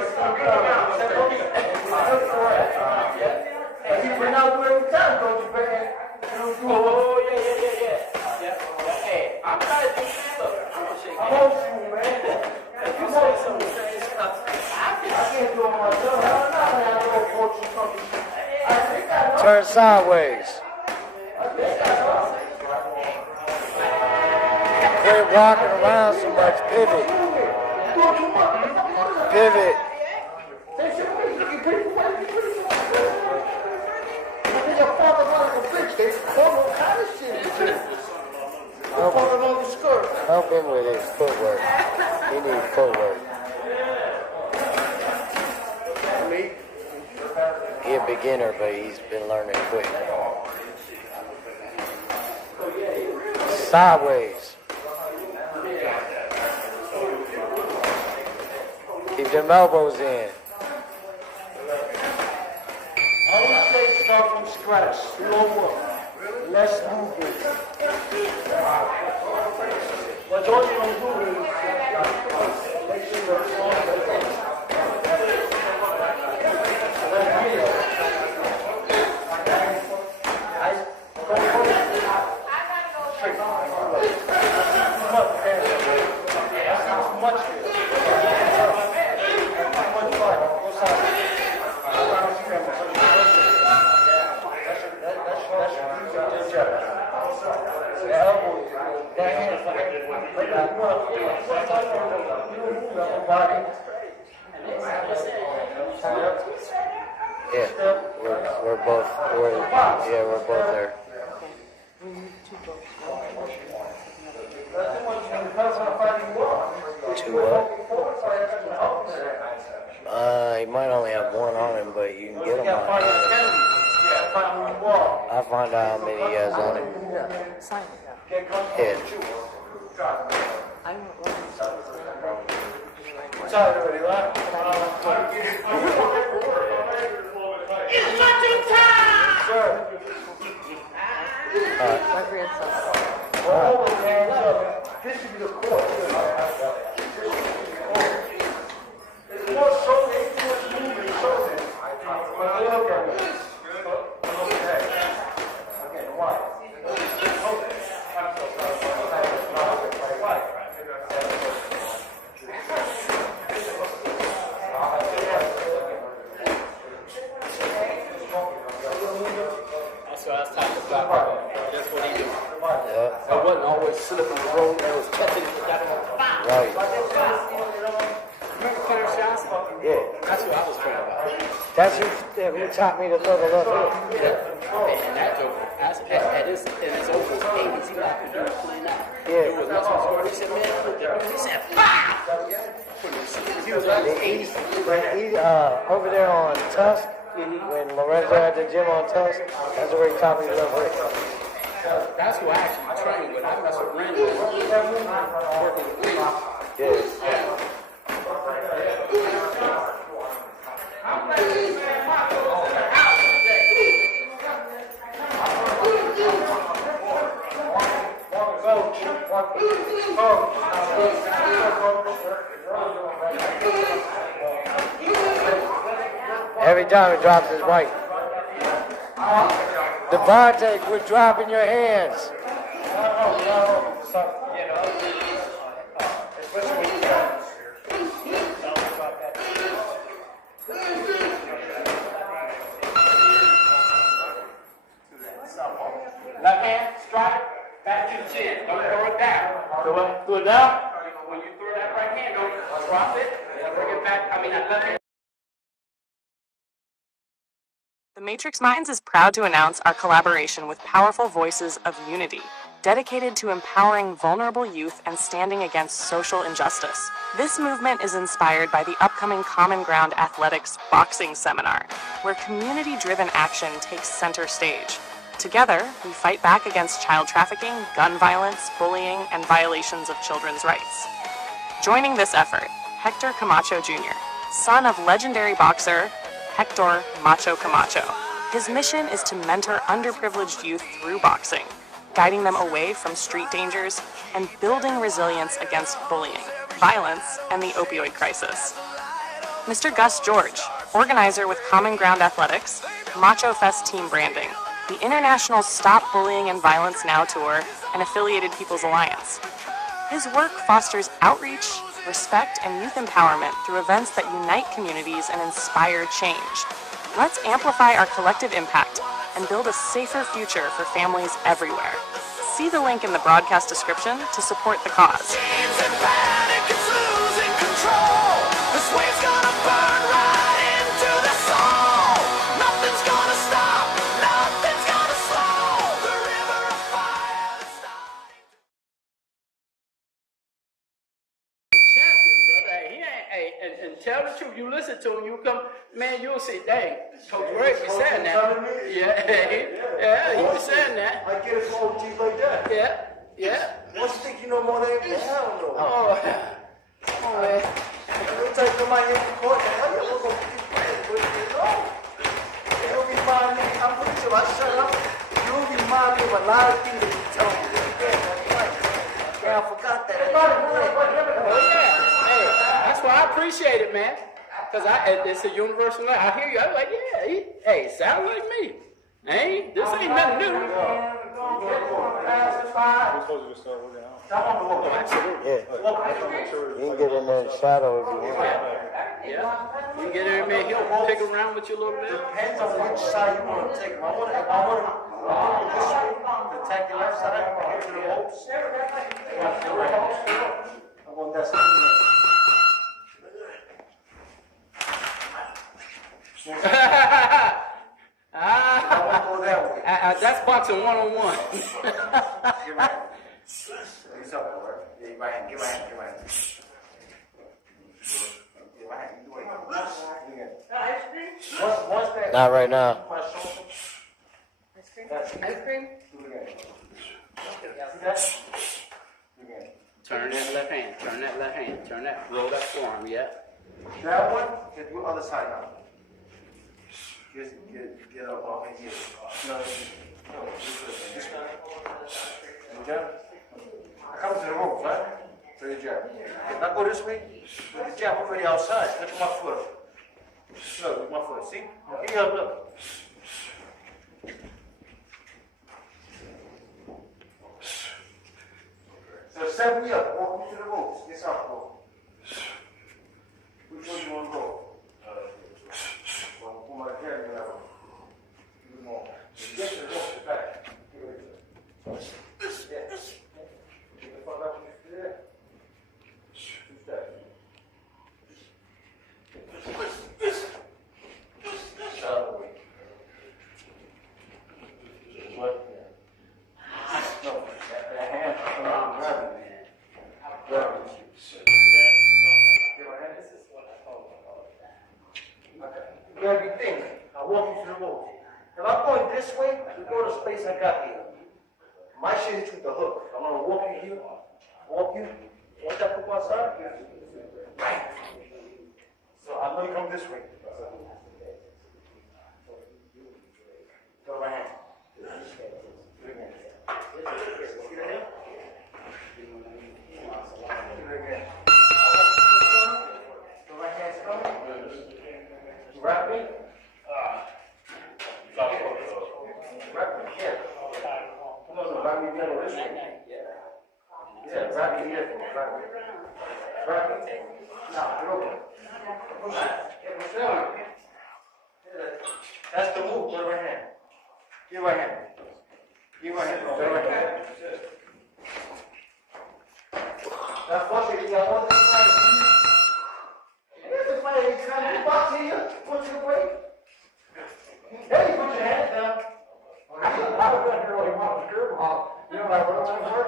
You bring out every time, don't you, man? Oh, yeah. Hey, I'm trying to do this stuff. I'm gonna shake I'm old school, man. If you say some crazy stuff, I can't do it myself. I don't know fortune company. Turn sideways. Quit walking around so much. Pivot. Pivot. Your father like a bitch. They call all kind of shit. Help him with his footwork. He needs footwork. He's a beginner, but he's been learning quick. Sideways. Keep them elbows in. Always say start from scratch. Slower. Less movement. What all you're going to do is make sure you're strong. Yeah, we're both there. Two what? He might only have one on him, but you can get him on him. I'll find out how many he has on him. Yeah. It's Macho time! My grandson. This should be the court. There's more shoulder, ain't too much movement in shoulder. Look at this. Okay, why? That's what he do. Yeah. I wasn't always slipping the road. I was catching it. Right. Remember Clarence Johnson? Yeah. That's what I was praying about. That's who taught me to love the love hook. Yeah. And that joke, at his over his 80s, he like to do it clean out. Yeah. It was not so smart. He said, man, put that. He said, "Bah!" He was on his 80s. Over there on Tusk, when Lorenzo had the gym on Tusk, that's where he taught me to love Rick. That's who I actually trained with. I mess with Randy. Working with me. Yeah. Every time he drops his mic. Devontae, quit dropping your hands. Left hand, strike, back to the chin. Don't throw it down. Throw it down? When you throw that right hand, don't drop it. Bring it back. That left hand. The Matrix Minds is proud to announce our collaboration with Powerful Voices of Unity, dedicated to empowering vulnerable youth and standing against social injustice. This movement is inspired by the upcoming Common Ground Athletics boxing seminar, where community-driven action takes center stage. Together, we fight back against child trafficking, gun violence, bullying, and violations of children's rights. Joining this effort, Hector Camacho Jr., son of legendary boxer Hector Macho Camacho. His mission is to mentor underprivileged youth through boxing, guiding them away from street dangers and building resilience against bullying, violence, and the opioid crisis. Mr. Gus George, organizer with Common Ground Athletics, Macho Fest team branding, the International Stop Bullying and Violence Now Tour, and Affiliated People's Alliance. His work fosters outreach, respect, and youth empowerment through events that unite communities and inspire change. Let's amplify our collective impact and build a safer future for families everywhere. See the link in the broadcast description to support the cause. And tell the truth, you listen to him, you come, man, you'll see, dang, Coach Ray be saying that. Yeah, he be saying that. I get it from OGs like that. Yeah. Once you think you know more than him, hell no. Oh, man. Every time you come out here from court, hell yeah, we're going to keep playing, but you know. You'll remind me, I'm pretty sure I shut up. You'll remind me of a lot of things that you tell me. Yeah, I forgot that. Oh, yeah. Hey, that's why I appreciate it, man. Because it's a universal language. I hear you. I'm like, yeah, sound like me. This ain't nothing new. Yeah. You can get in there in the shadow if you want. Yeah. You can get in there, he'll pick around with you a little bit. Depends on which side you want to take. If I want to attack your left side, I get to the ropes. I want that side. I want to go that way. That's boxing one-on-one. Give my hand. He's up, all right? Yeah, give my hand. Give my hand. Give my hand. Give my hand. Not right now. Ice cream? Turn that left hand. Turn that left hand. Turn that. Roll that forearm. Yeah. That one, get the other side now. Get up off of here. No, this way. And jab. I come to the ropes, right? So you jab. If I go this way, with the jab over the outside, look at my foot. Look, with my foot, see? Here, look. So set me up, walk me to the ropes. Get out, bro. Which one you want to go? Put my hair in that one. Get to the ropes back. That's the move. Put it right hand. Give right hand. Give right hand. Put it right hand. That's what you got one thing right. Here's the fight every time you box here. Put your break. Hey, put your hands down. I was going to hear what he wants to do. You know what I'm for?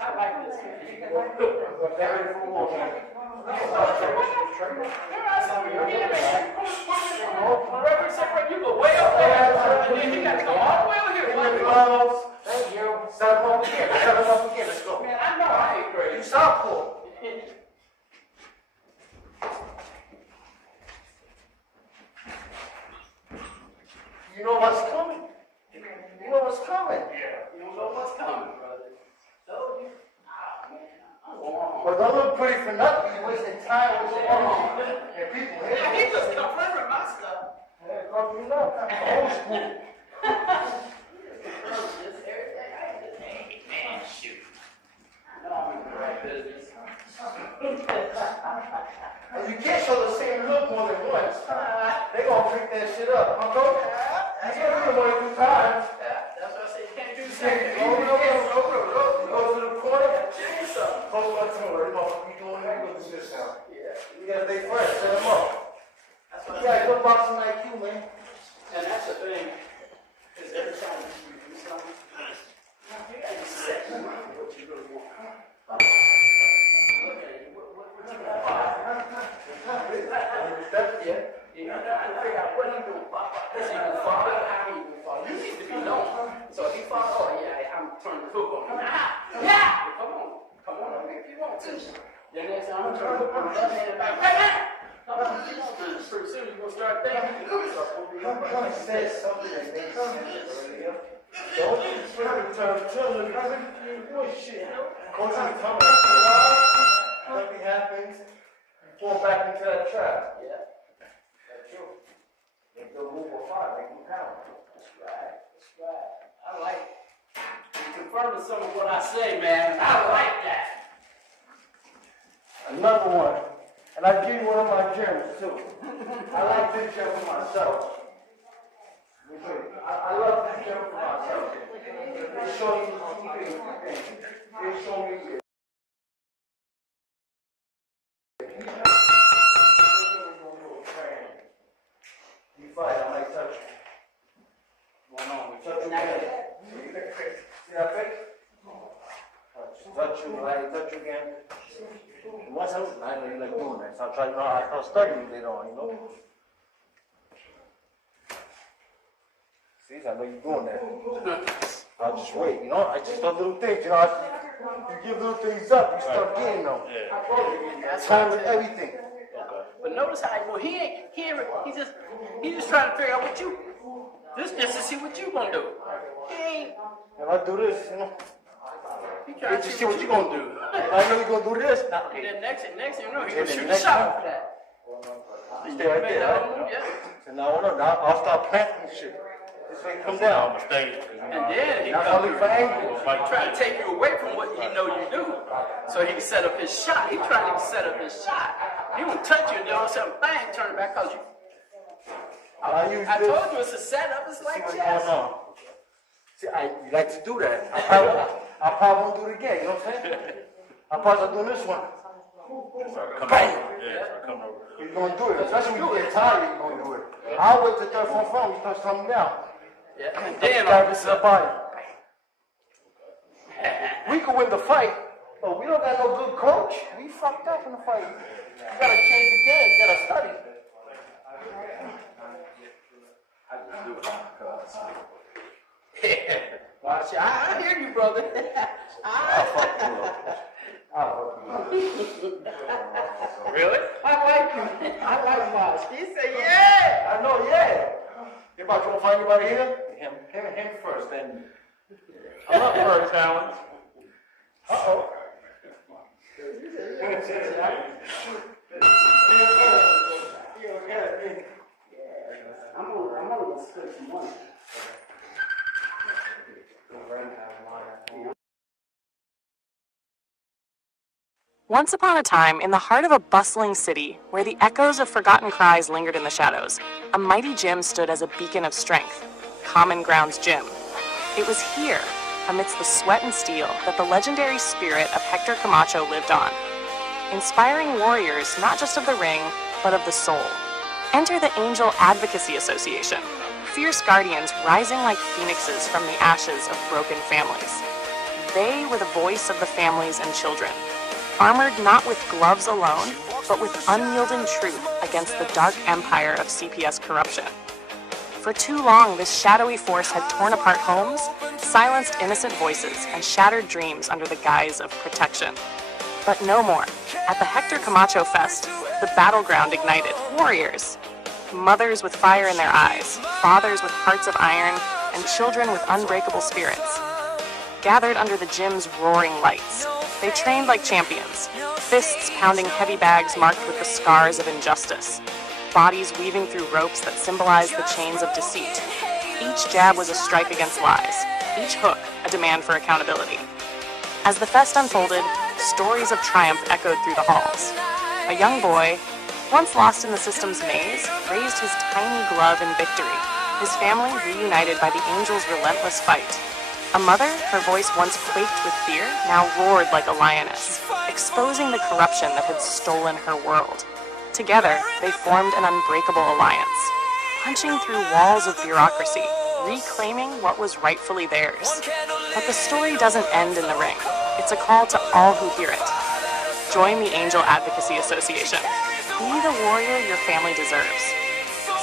I like this. Get ready for war. You go way up there, and then you got to go all the way over here. Thank you. Set them up again. Set them up again. Let's go. Man, I know I ain't crazy. You southpaw. You know what's coming. You know what's coming. Yeah. You don't know what's coming, brother. Told you. But don't look pretty for nothing. You're wasting time with your own. And people hate it. He just confirming my stuff. Yeah, come you know. Old school. Man, shoot. I know I'm in the right business. And you can't show the same look more than once. They gonna pick that shit up, Uncle. You can't do it more than 2 times. That's what I say. You can't do the You same. can't go to the corner. Change something. Hold on to it. You doing that? Look at this now. Yeah. You gotta stay fresh. Set them up. That's what You got good boxing IQ, man. And that's the thing. Is every time you do something, you gotta set your mind what you really want. Look at it. What you want? You're trying to figure out what he gonna follow. Is he gonna follow? How he gonna follow? You need to be known. So if he follow, oh yeah, I'm turning the hook on him. Yeah! Come on, if you want to. Then next time I'm turning the hook on him, and back. Come on, if you want to. Pretty soon you're gonna start thinking. Come say something that makes sense. Don't you tell me, cousin. You doing shit. Go to the tunnel after a while. Nothing happens. You fall back into that trap. Yeah. That's true. Make the move or five, make them count. That's right. I like it. You're confirming some of what I say, man. I like that. Another one. And I give you one of my gems too. I like this gem for myself. I love this gem for myself. It shows you two things. It shows me you fight, I might touch you. Going on? We touch you again. See that face? Touch you, I touch you again. Once I know you like doing that, so I'll study you later on, you know? See, I know you're doing that. I'll just wait, you know? I just do little things, you know? You give little things up, you start getting them. Yeah. Time is everything. But notice how he's just trying to figure out what you, just to see what you gonna do. He ain't. If I do this, you know? He trying to see what you gonna do. I know you're gonna do this now. And then next you know, he's gonna shoot a shot for that. Stay right there, right? Yeah. So now I'll start planting shit. This way come down. And then he trying to take you away from what he know you do. So he can set up his shot. He's trying to set up his shot. He won't touch you and do something, bang, turn it back because you. I told you it's a setup, it's like chess. You like to do that. I probably won't do it again, you know what I'm saying? I probably start doing this one. Bang! You're going to do it, especially when you get tired, you're going to do it. I'll wait till third, fourth round, you start coming down. Yeah, and Damn, then this is a body. We could win the fight, but we don't got no good coach. We fucked up in the fight. You gotta change the game, you gotta study. Watch, I hear you, brother. Really? I like you. I like Mosh. He said, yeah. I know, yeah. Anybody trying to find anybody here? Him first, then. I'm up first, Alan. Uh-oh. I'm gonna split some money. Once upon a time, in the heart of a bustling city, where the echoes of forgotten cries lingered in the shadows, a mighty gym stood as a beacon of strength, Common Grounds Gym. It was here, amidst the sweat and steel, that the legendary spirit of Hector Camacho lived on, inspiring warriors not just of the ring, but of the soul. Enter the Angel Advocacy Association, fierce guardians rising like phoenixes from the ashes of broken families. They were the voice of the families and children, armored not with gloves alone, but with unyielding truth against the dark empire of CPS corruption. For too long, this shadowy force had torn apart homes, silenced innocent voices, and shattered dreams under the guise of protection. But no more. At the Hector Camacho Fest, the battleground ignited. Warriors. Mothers with fire in their eyes, fathers with hearts of iron, and children with unbreakable spirits. Gathered under the gym's roaring lights, they trained like champions, fists pounding heavy bags marked with the scars of injustice, bodies weaving through ropes that symbolized the chains of deceit. Each jab was a strike against lies, each hook a demand for accountability. As the fest unfolded, stories of triumph echoed through the halls. A young boy, once lost in the system's maze, raised his tiny glove in victory, his family reunited by the Angel's relentless fight. A mother, her voice once quaked with fear, now roared like a lioness, exposing the corruption that had stolen her world. Together, they formed an unbreakable alliance, punching through walls of bureaucracy, reclaiming what was rightfully theirs. But the story doesn't end in the ring. It's a call to all who hear it. Join the Angel Advocacy Association. Be the warrior your family deserves.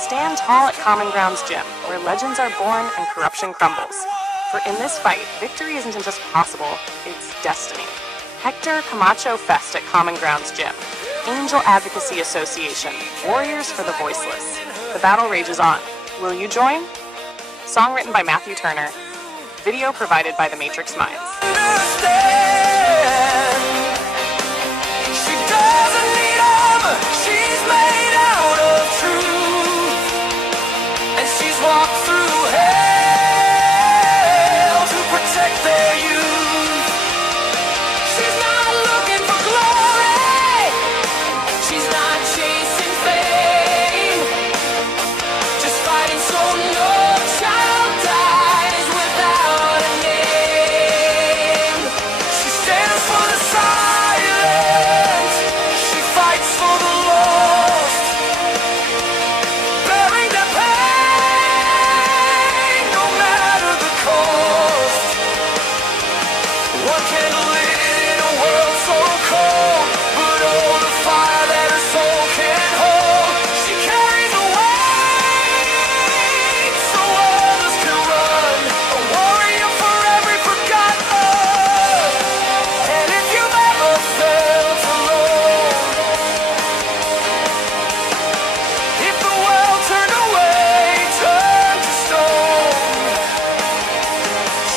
Stand tall at Common Grounds Gym, where legends are born and corruption crumbles. For in this fight, victory isn't just possible, it's destiny. Hector Camacho Fest at Common Grounds Gym. Angel Advocacy Association. Warriors for the voiceless. The battle rages on. Will you join? Song written by Matthew Turner. Video provided by the Matrix Minds. She's made out of truth, and she's walked through hell to protect their youth. She's not looking for glory, she's not chasing fame, just fighting so no child dies without a name. She stands for the silent, she fights for the lost, bearing their pain, no matter the cost. One candle lit in a world so cold, but oh, the fire that her soul can hold. She carries a weight so others can run, a warrior for every forgotten earth. And if you've ever felt alone, if the world turned away, turned to stone,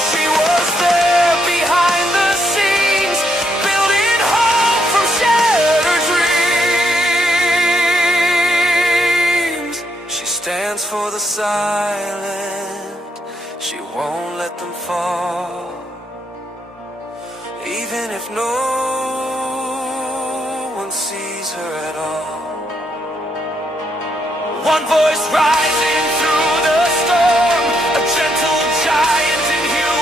she was there behind the scenes, building hope from shattered dreams. She stands for the silent, she won't let them fall, even if no one sees her at all. One voice rising through the storm, a gentle giant in human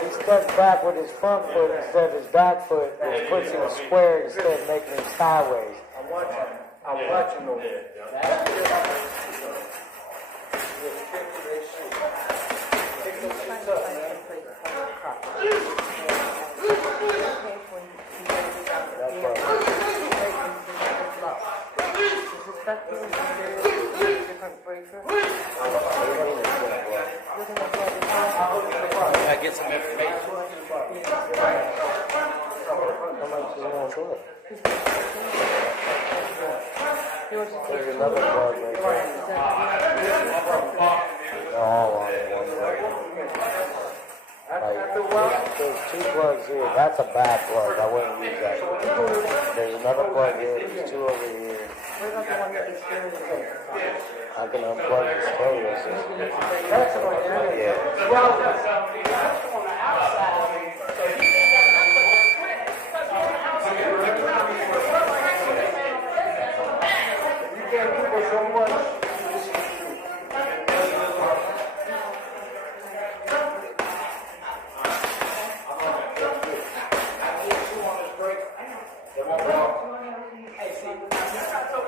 He steps back with his front foot instead of his back foot, which puts him square instead of making him sideways. I'm watching over there. I get some information. There's another plug right there. All on it, one way. Like, there's two plugs here. That's a bad plug. I wouldn't use that. There's another plug here. There's two over here. I can unplug the stereo system. Yeah.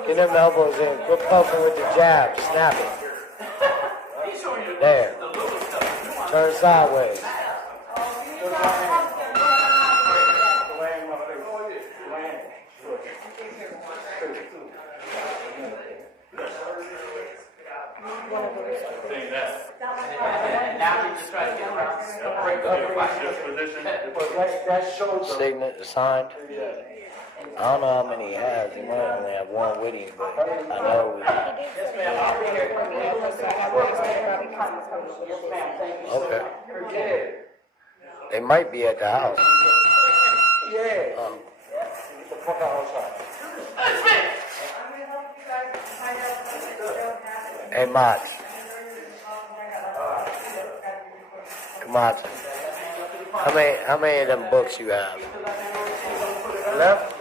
Get them elbows in. Quit poking with the jab. Snap it. There. Turn sideways. Signet assigned. I don't know how many he has. He might only have one with him, but I know we. Okay. They might be at the house. Hey, Macho. Camacho. How many of them books you have? Left?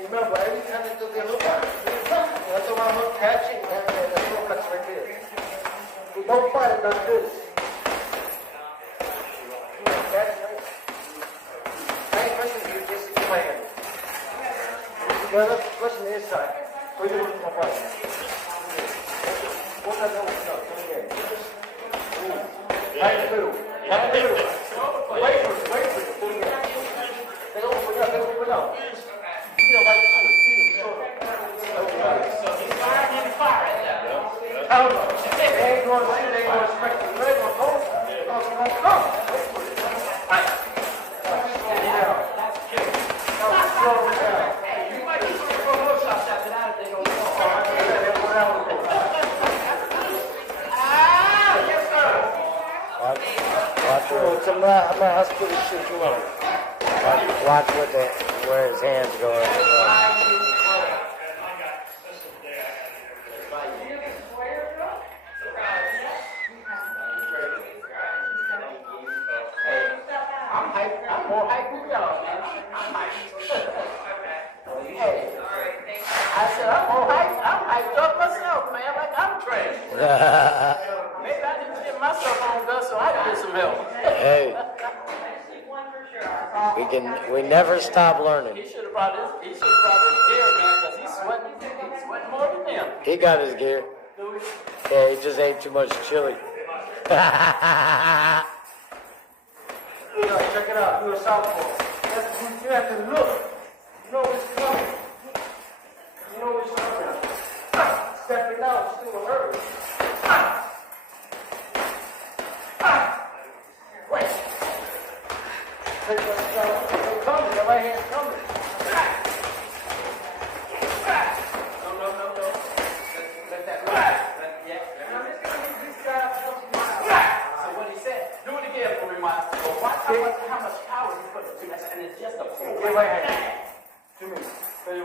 Remember, every time they do the hook, that's the one hook catching, and the hook cuts right there. We don't fight it like this. I ain't pushing you, just explain it. Together, pushing the inside. So you look my body. What does that look like? Come here. Right through. Right through. Wait for it, wait for it. They open up, they open up. Watch where his hands go. I'm more hyped than y'all, man. I'm hyped. Hey, I said I'm hyped up myself, man, like I'm trained. Maybe I need to get myself on good so I can get some help. Hey. We never stop learning. He should have brought his gear, man, because he's sweating more than him. He got his gear. Yeah, he just ate too much chili. Check it out. Do a southpaw. You have to look. You know what's coming. You know what's coming. Stepping out, still hurt. Wait. Take that coming. The right hand coming.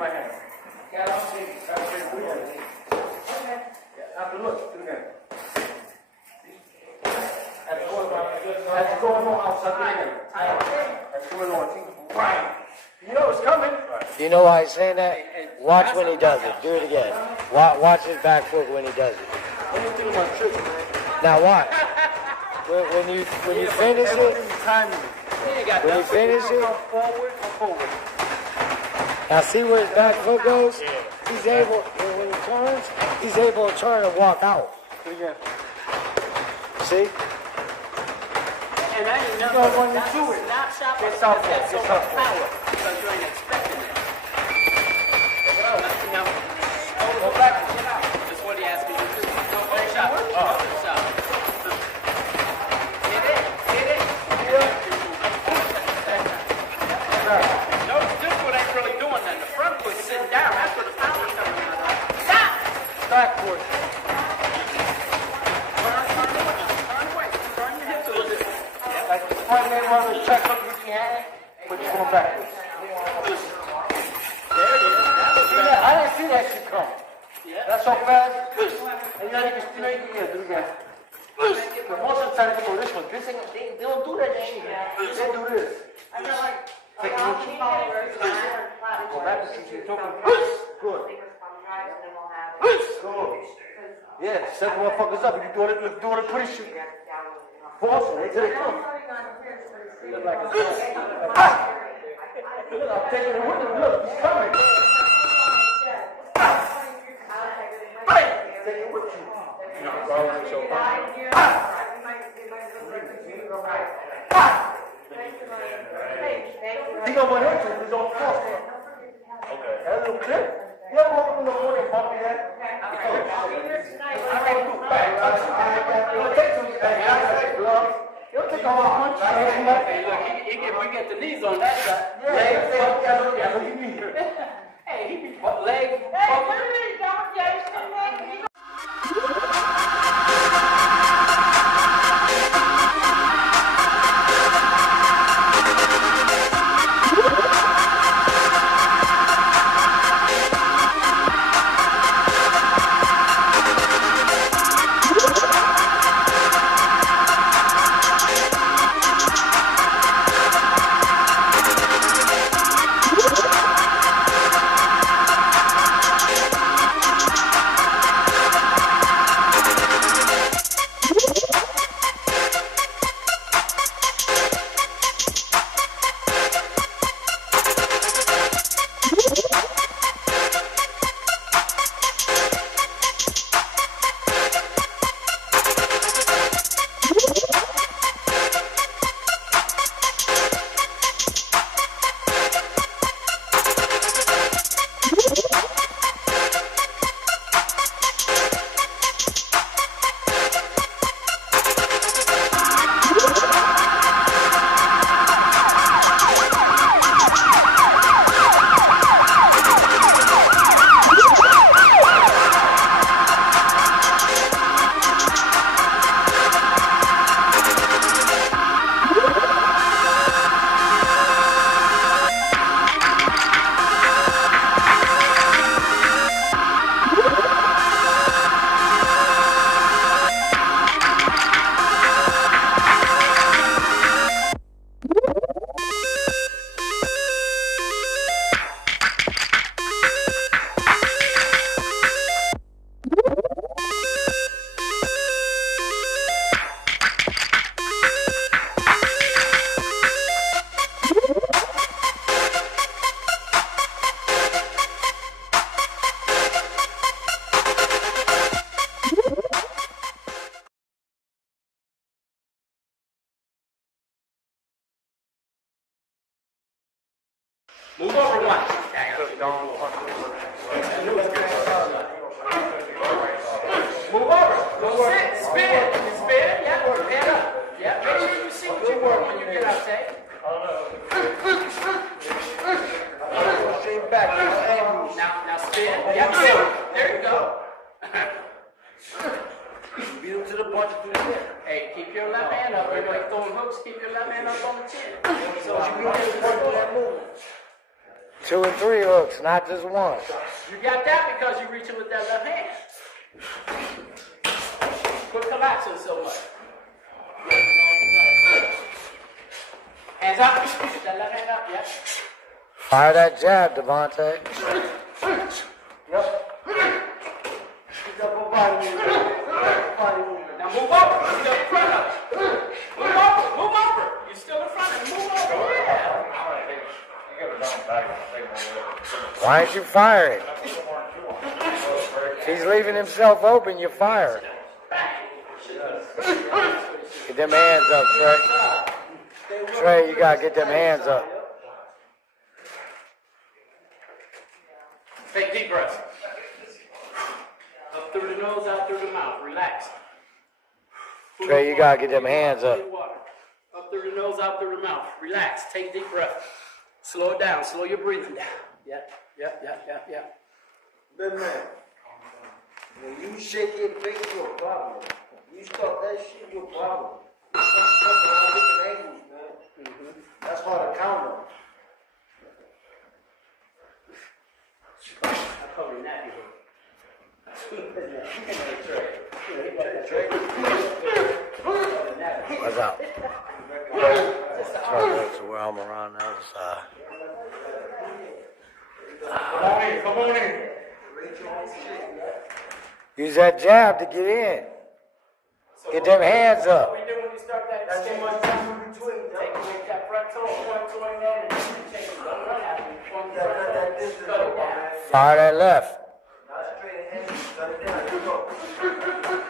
my hand. Yeah, I'll see. Okay. After look, do it again. That's going on outside. That's going on. Right. You know it's coming. You know why he's saying that? Watch when he does it. Do it again. Watch his back foot when he does it. Now watch. When you finish it, now see where his back foot goes? He's able, when he turns, he's able to turn and walk out. See? And I ain't never when you do it. Snapshot of that so much power because you ain't expecting it. Now, go back and get out. That's what he asked me to do. Go shot. Other shot. Get it. No, this foot ain't really doing that. The front foot's sitting down. That's where the power's coming out of. Stop! Backward. Front man run the check up with your hand, but you're going backwards. I didn't see that shit come. That's so fast. And you can still do it again. But most of the time they go this one. This ain't, they don't do that shit. They do this. Take a look. Go back to you talking. Good. Good. Yeah, set the motherfuckers up. If you're doing it pretty shit. Force them until they come. Look like it's look, I'm taking it with him. Look, he's coming. Take it with you. He gonna want him to his own force. Okay. That little clip. You ever walk in the morning and bump your head? I don't do back. It'll take some back. It'll take a whole bunch of Hey, look, if we get the knees on that side, hey, he be leg. Move over one. Move over. Go sit. Spin. Spin. Yeah. Head up. Yeah. Make sure you see what you want when you get out, Tay. Straight back. Now spin. Yeah. There you go. Beat him to the bunch through the chin. Hey, keep your left hand up. Everybody throwing hooks. Keep your left hand up on the chin. So you beat him to that movement. 2 and 3 hooks, not just one. You got that because you're reaching with that left hand. Quit collapsing so much. Hands up. Get that left hand up, yeah. Fire that jab, Devontae. Yep. Keep that whole body moving. Body moving. Now move over. You're still in front of it. Move over. Move over. You're still in front of it. Move over. Yeah. Why aren't you firing? He's leaving himself open, you fire. Get them hands up, Trey. Trey, you gotta get them hands up. Take deep breaths. Up through the nose, out through the mouth. Relax. Trey, you gotta get them hands up. Up through the nose, out through the mouth. Relax. Take deep breath. Slow it down. Slow your breathing down. Yeah. Good man. When you shake your face, you're a problem. You start that shit, you're a problem. That's stuff in all different angles, man. That's hard to counter. I call you nappy. What's up? That's where I'm around the other side. Come on in. Use that jab to get in. Get them hands up. What do you do when you start that extend? Take that front toe, point toward that, and take it. Don't run out. Point the front toe. Cut it down. Fire that left.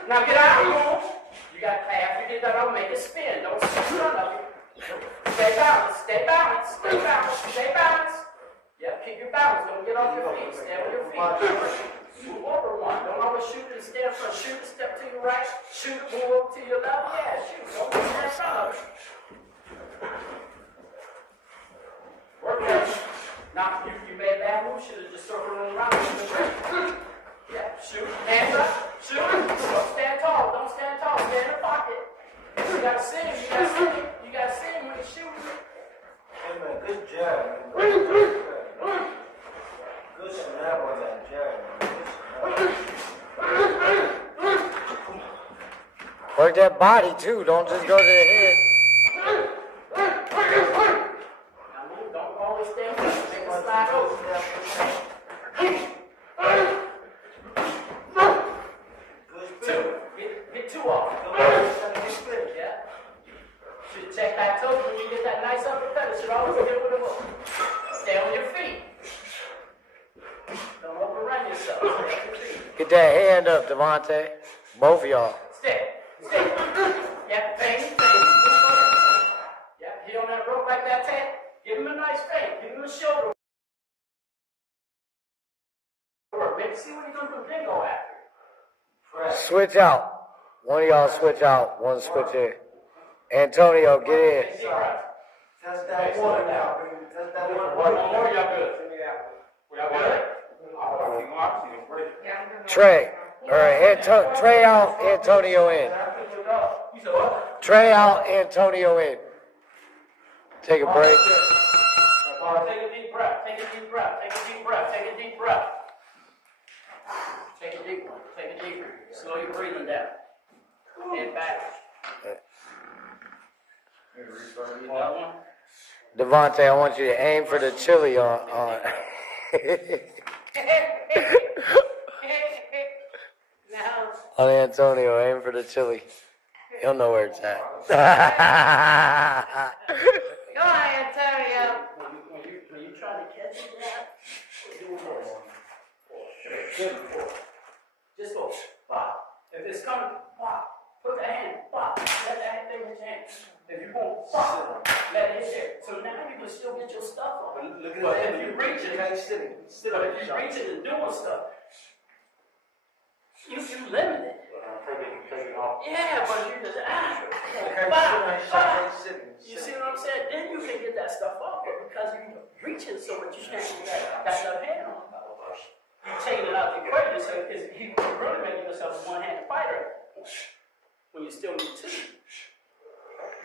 Now get out of home. You got half. You get that out. Make it spin. Don't sit in front of you. Stay balanced. Stay balanced. Stay balanced. Stay balanced. Yeah, keep your balance. Don't get off your feet. Stay on your feet. Move over one. Don't always shoot and stand front. Shoot and step to your right. Shoot and move over to your left. Yeah, shoot. Don't get in front of you. Work that. Now, you made a bad move. Should have just circled around. Yeah, shoot. Hands up. Shoot. Don't stand tall. Don't stand tall. Stay in the pocket. You gotta sing. You gotta sing. You gotta sing when you're shooting. Hey, man, good job, man. Good snap on that jab, man. Work that body too. Don't just go to the head. Now move. Don't always stand up. Make a slide over. Get two off. Yeah. Should check back toes when you get that nice uppercut. It should always get with a hook. Stay on your feet. Don't overrun yourself. Stay on your feet. Get that hand up, Devontae. Both of y'all. Stay. Yeah, feint. Yeah, he on that rope like that, Ted. Give him a nice feint. Give him a shoulder. Maybe see what he's going to do. Then go after. Switch out. One of y'all switch out. One switch in. Antonio, get in. Test that water now, baby. Test that water. One more, y'all good. Y'all good? Trey. All right, Trey out, Antonio in. Trey out, Antonio in. Take a break. Take a deep breath. Take a deep breath. Take a deep breath. Take a deep breath. Take a deep one. Take a deep one. Slow your breathing down. Head back. Devontae, I want you to aim for the chili on. On Antonio, aim for the chili. He'll know where it's at. Go on, Antonio. When you try to catch it down, do this. Just go. Pop. If it's coming, pop. Put the hand, pop. Let that thing hit your hand. If you won't pop, let it hit there. So now you can still get your stuff on. But if you reach it, and doing stuff, you limited. Yeah, but you just you see what I'm saying? Then you can get that stuff off there because you're reaching so much you can't get that left hand on. You're taking it out of the equation, so you really making yourself a one-handed fighter when you still need two.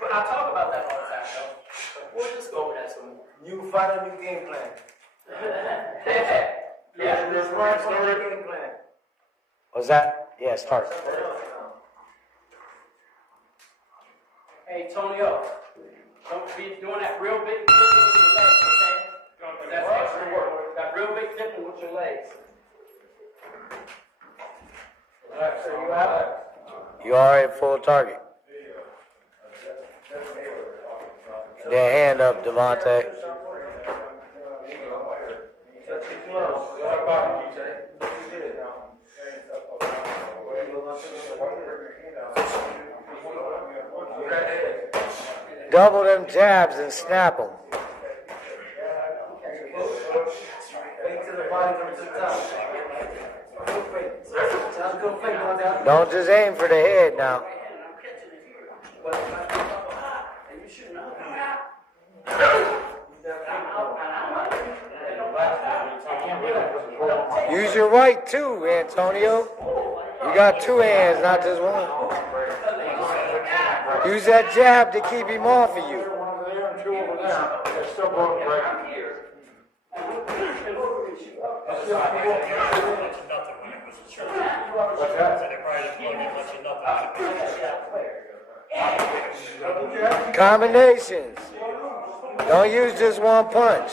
But I talk about that all the time, though. We'll just go over that some more. New fighter, new game plan. Was that? Yeah, start. Hey, Tonyo, don't be doing that real big dipping with your legs, okay? That's extra work. That real big dipping with your legs. All right, so you out? You already full target. That hand up, Devontae. Double them jabs and snap them. Don't just aim for the head now. Use your right too, Antonio. You got two hands, not just one. Use that jab to keep him off of you. Combinations. Don't use just one punch.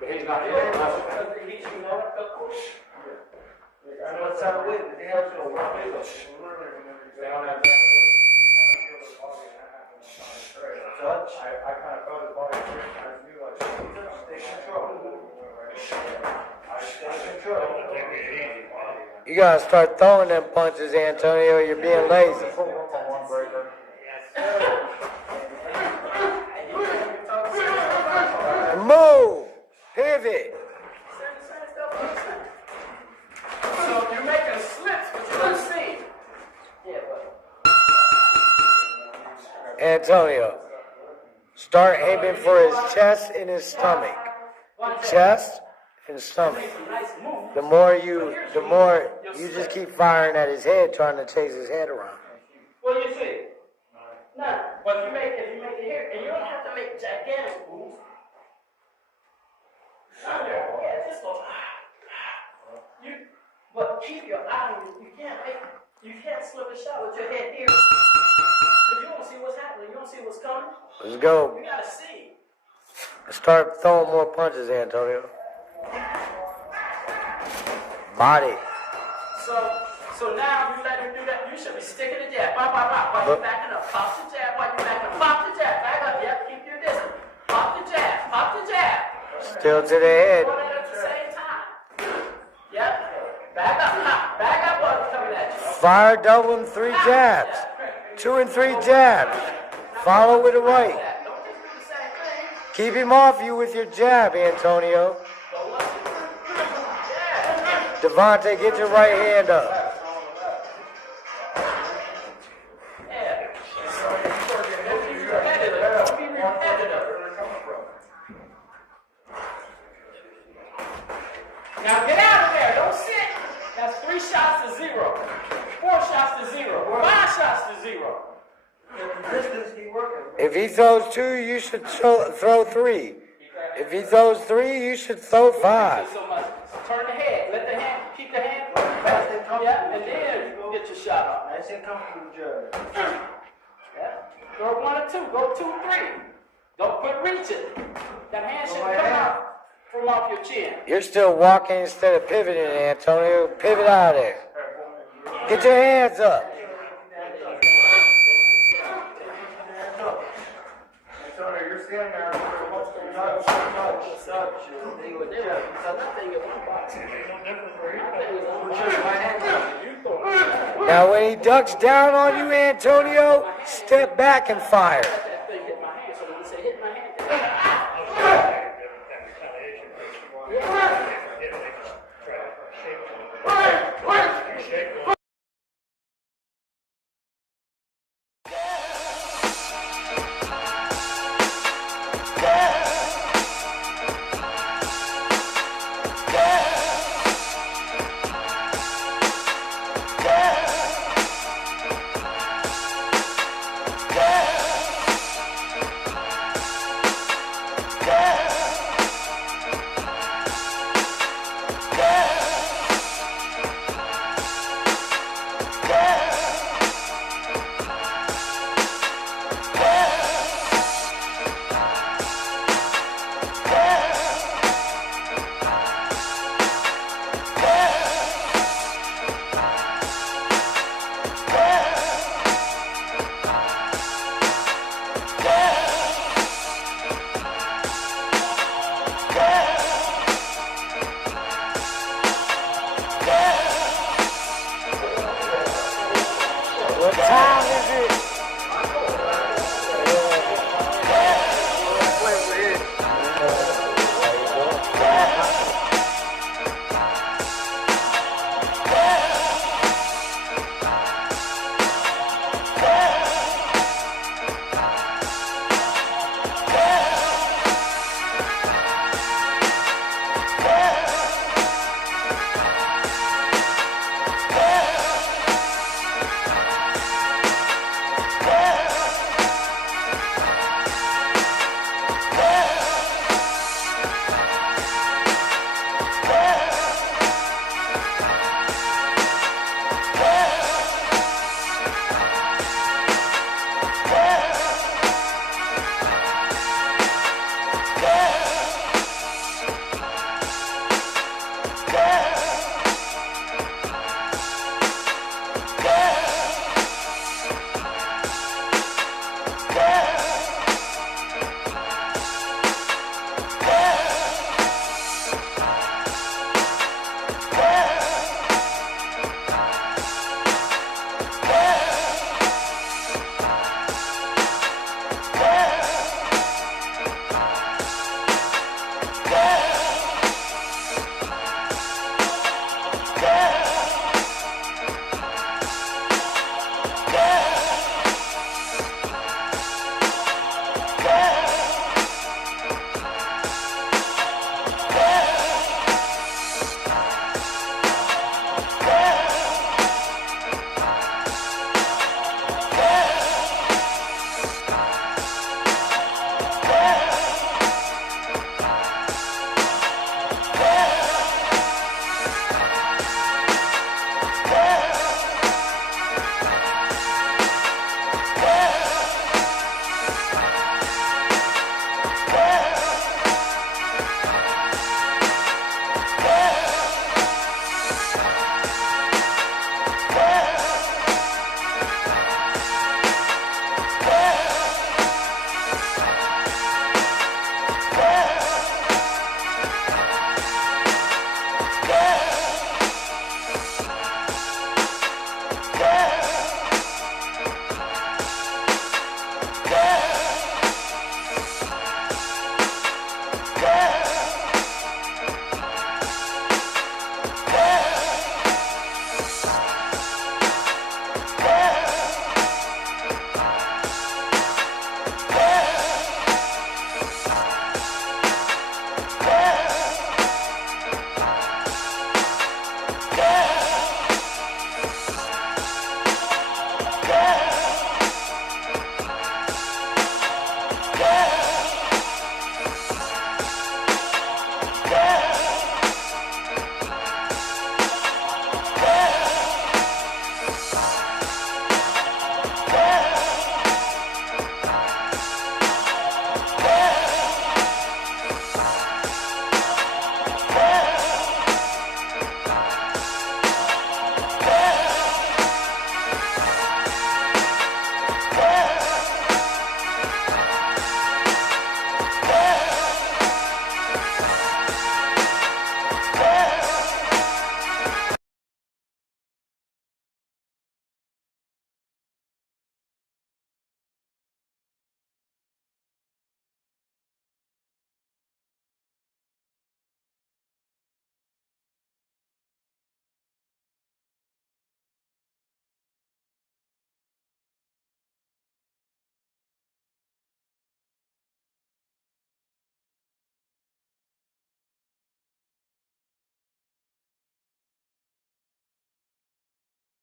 But he's not here. I know it's out of it. They have to work with us. They don't have touch. I kind of felt his body. I knew I stay control. I stay control. You gotta start throwing them punches, Antonio. You're being lazy. Move! Pivot! So you're making slips, but you don't see. Yeah, but. Antonio, start aiming for his chest and his stomach. Chest and stomach. The more you just keep firing at his head, trying to chase his head around. What do you see? None. But if you make it here, and you don't have to make gigantic moves. Yeah, just go. But keep your eye on you. You can't slip a shot with your head here. Because you don't see what's happening. You don't see what's coming. Let's go. You gotta see. Start throwing more punches, Antonio. Body. So now you let him do that. You should be sticking the jab. Bop, bop, bop. While you're backing up. Pop the jab while you're backing up. Pop the jab. Back up. Yep. Keep your distance. Pop the jab. Pop the jab. Still to the head. Doing it at the same time. Yep. Back up. Back up while he's coming at you. Fire double and 3 jabs. 2 and 3 jabs. Follow with the right. Keep him off you with your jab, Antonio. Devontae, get your right hand up. Now get out of there. Don't sit. That's 3 shots to 0. 4 shots to 0. 5 shots to 0. If he throws 2, you should throw 3. If he throws 3, you should throw 5. So much. Turn the head. Let the hand, keep the hand. Yeah, and then you go get your shot off. That's it comfortable, Judge. Yeah. Go 1 or 2. Go 2 or 3. Don't quit reaching. That hand should come out from off your chin. You're still walking instead of pivoting, Antonio. Pivot out of there. Get your hands up. Antonio, you're standing there. Now when he ducks down on you, Antonio, step back and fire.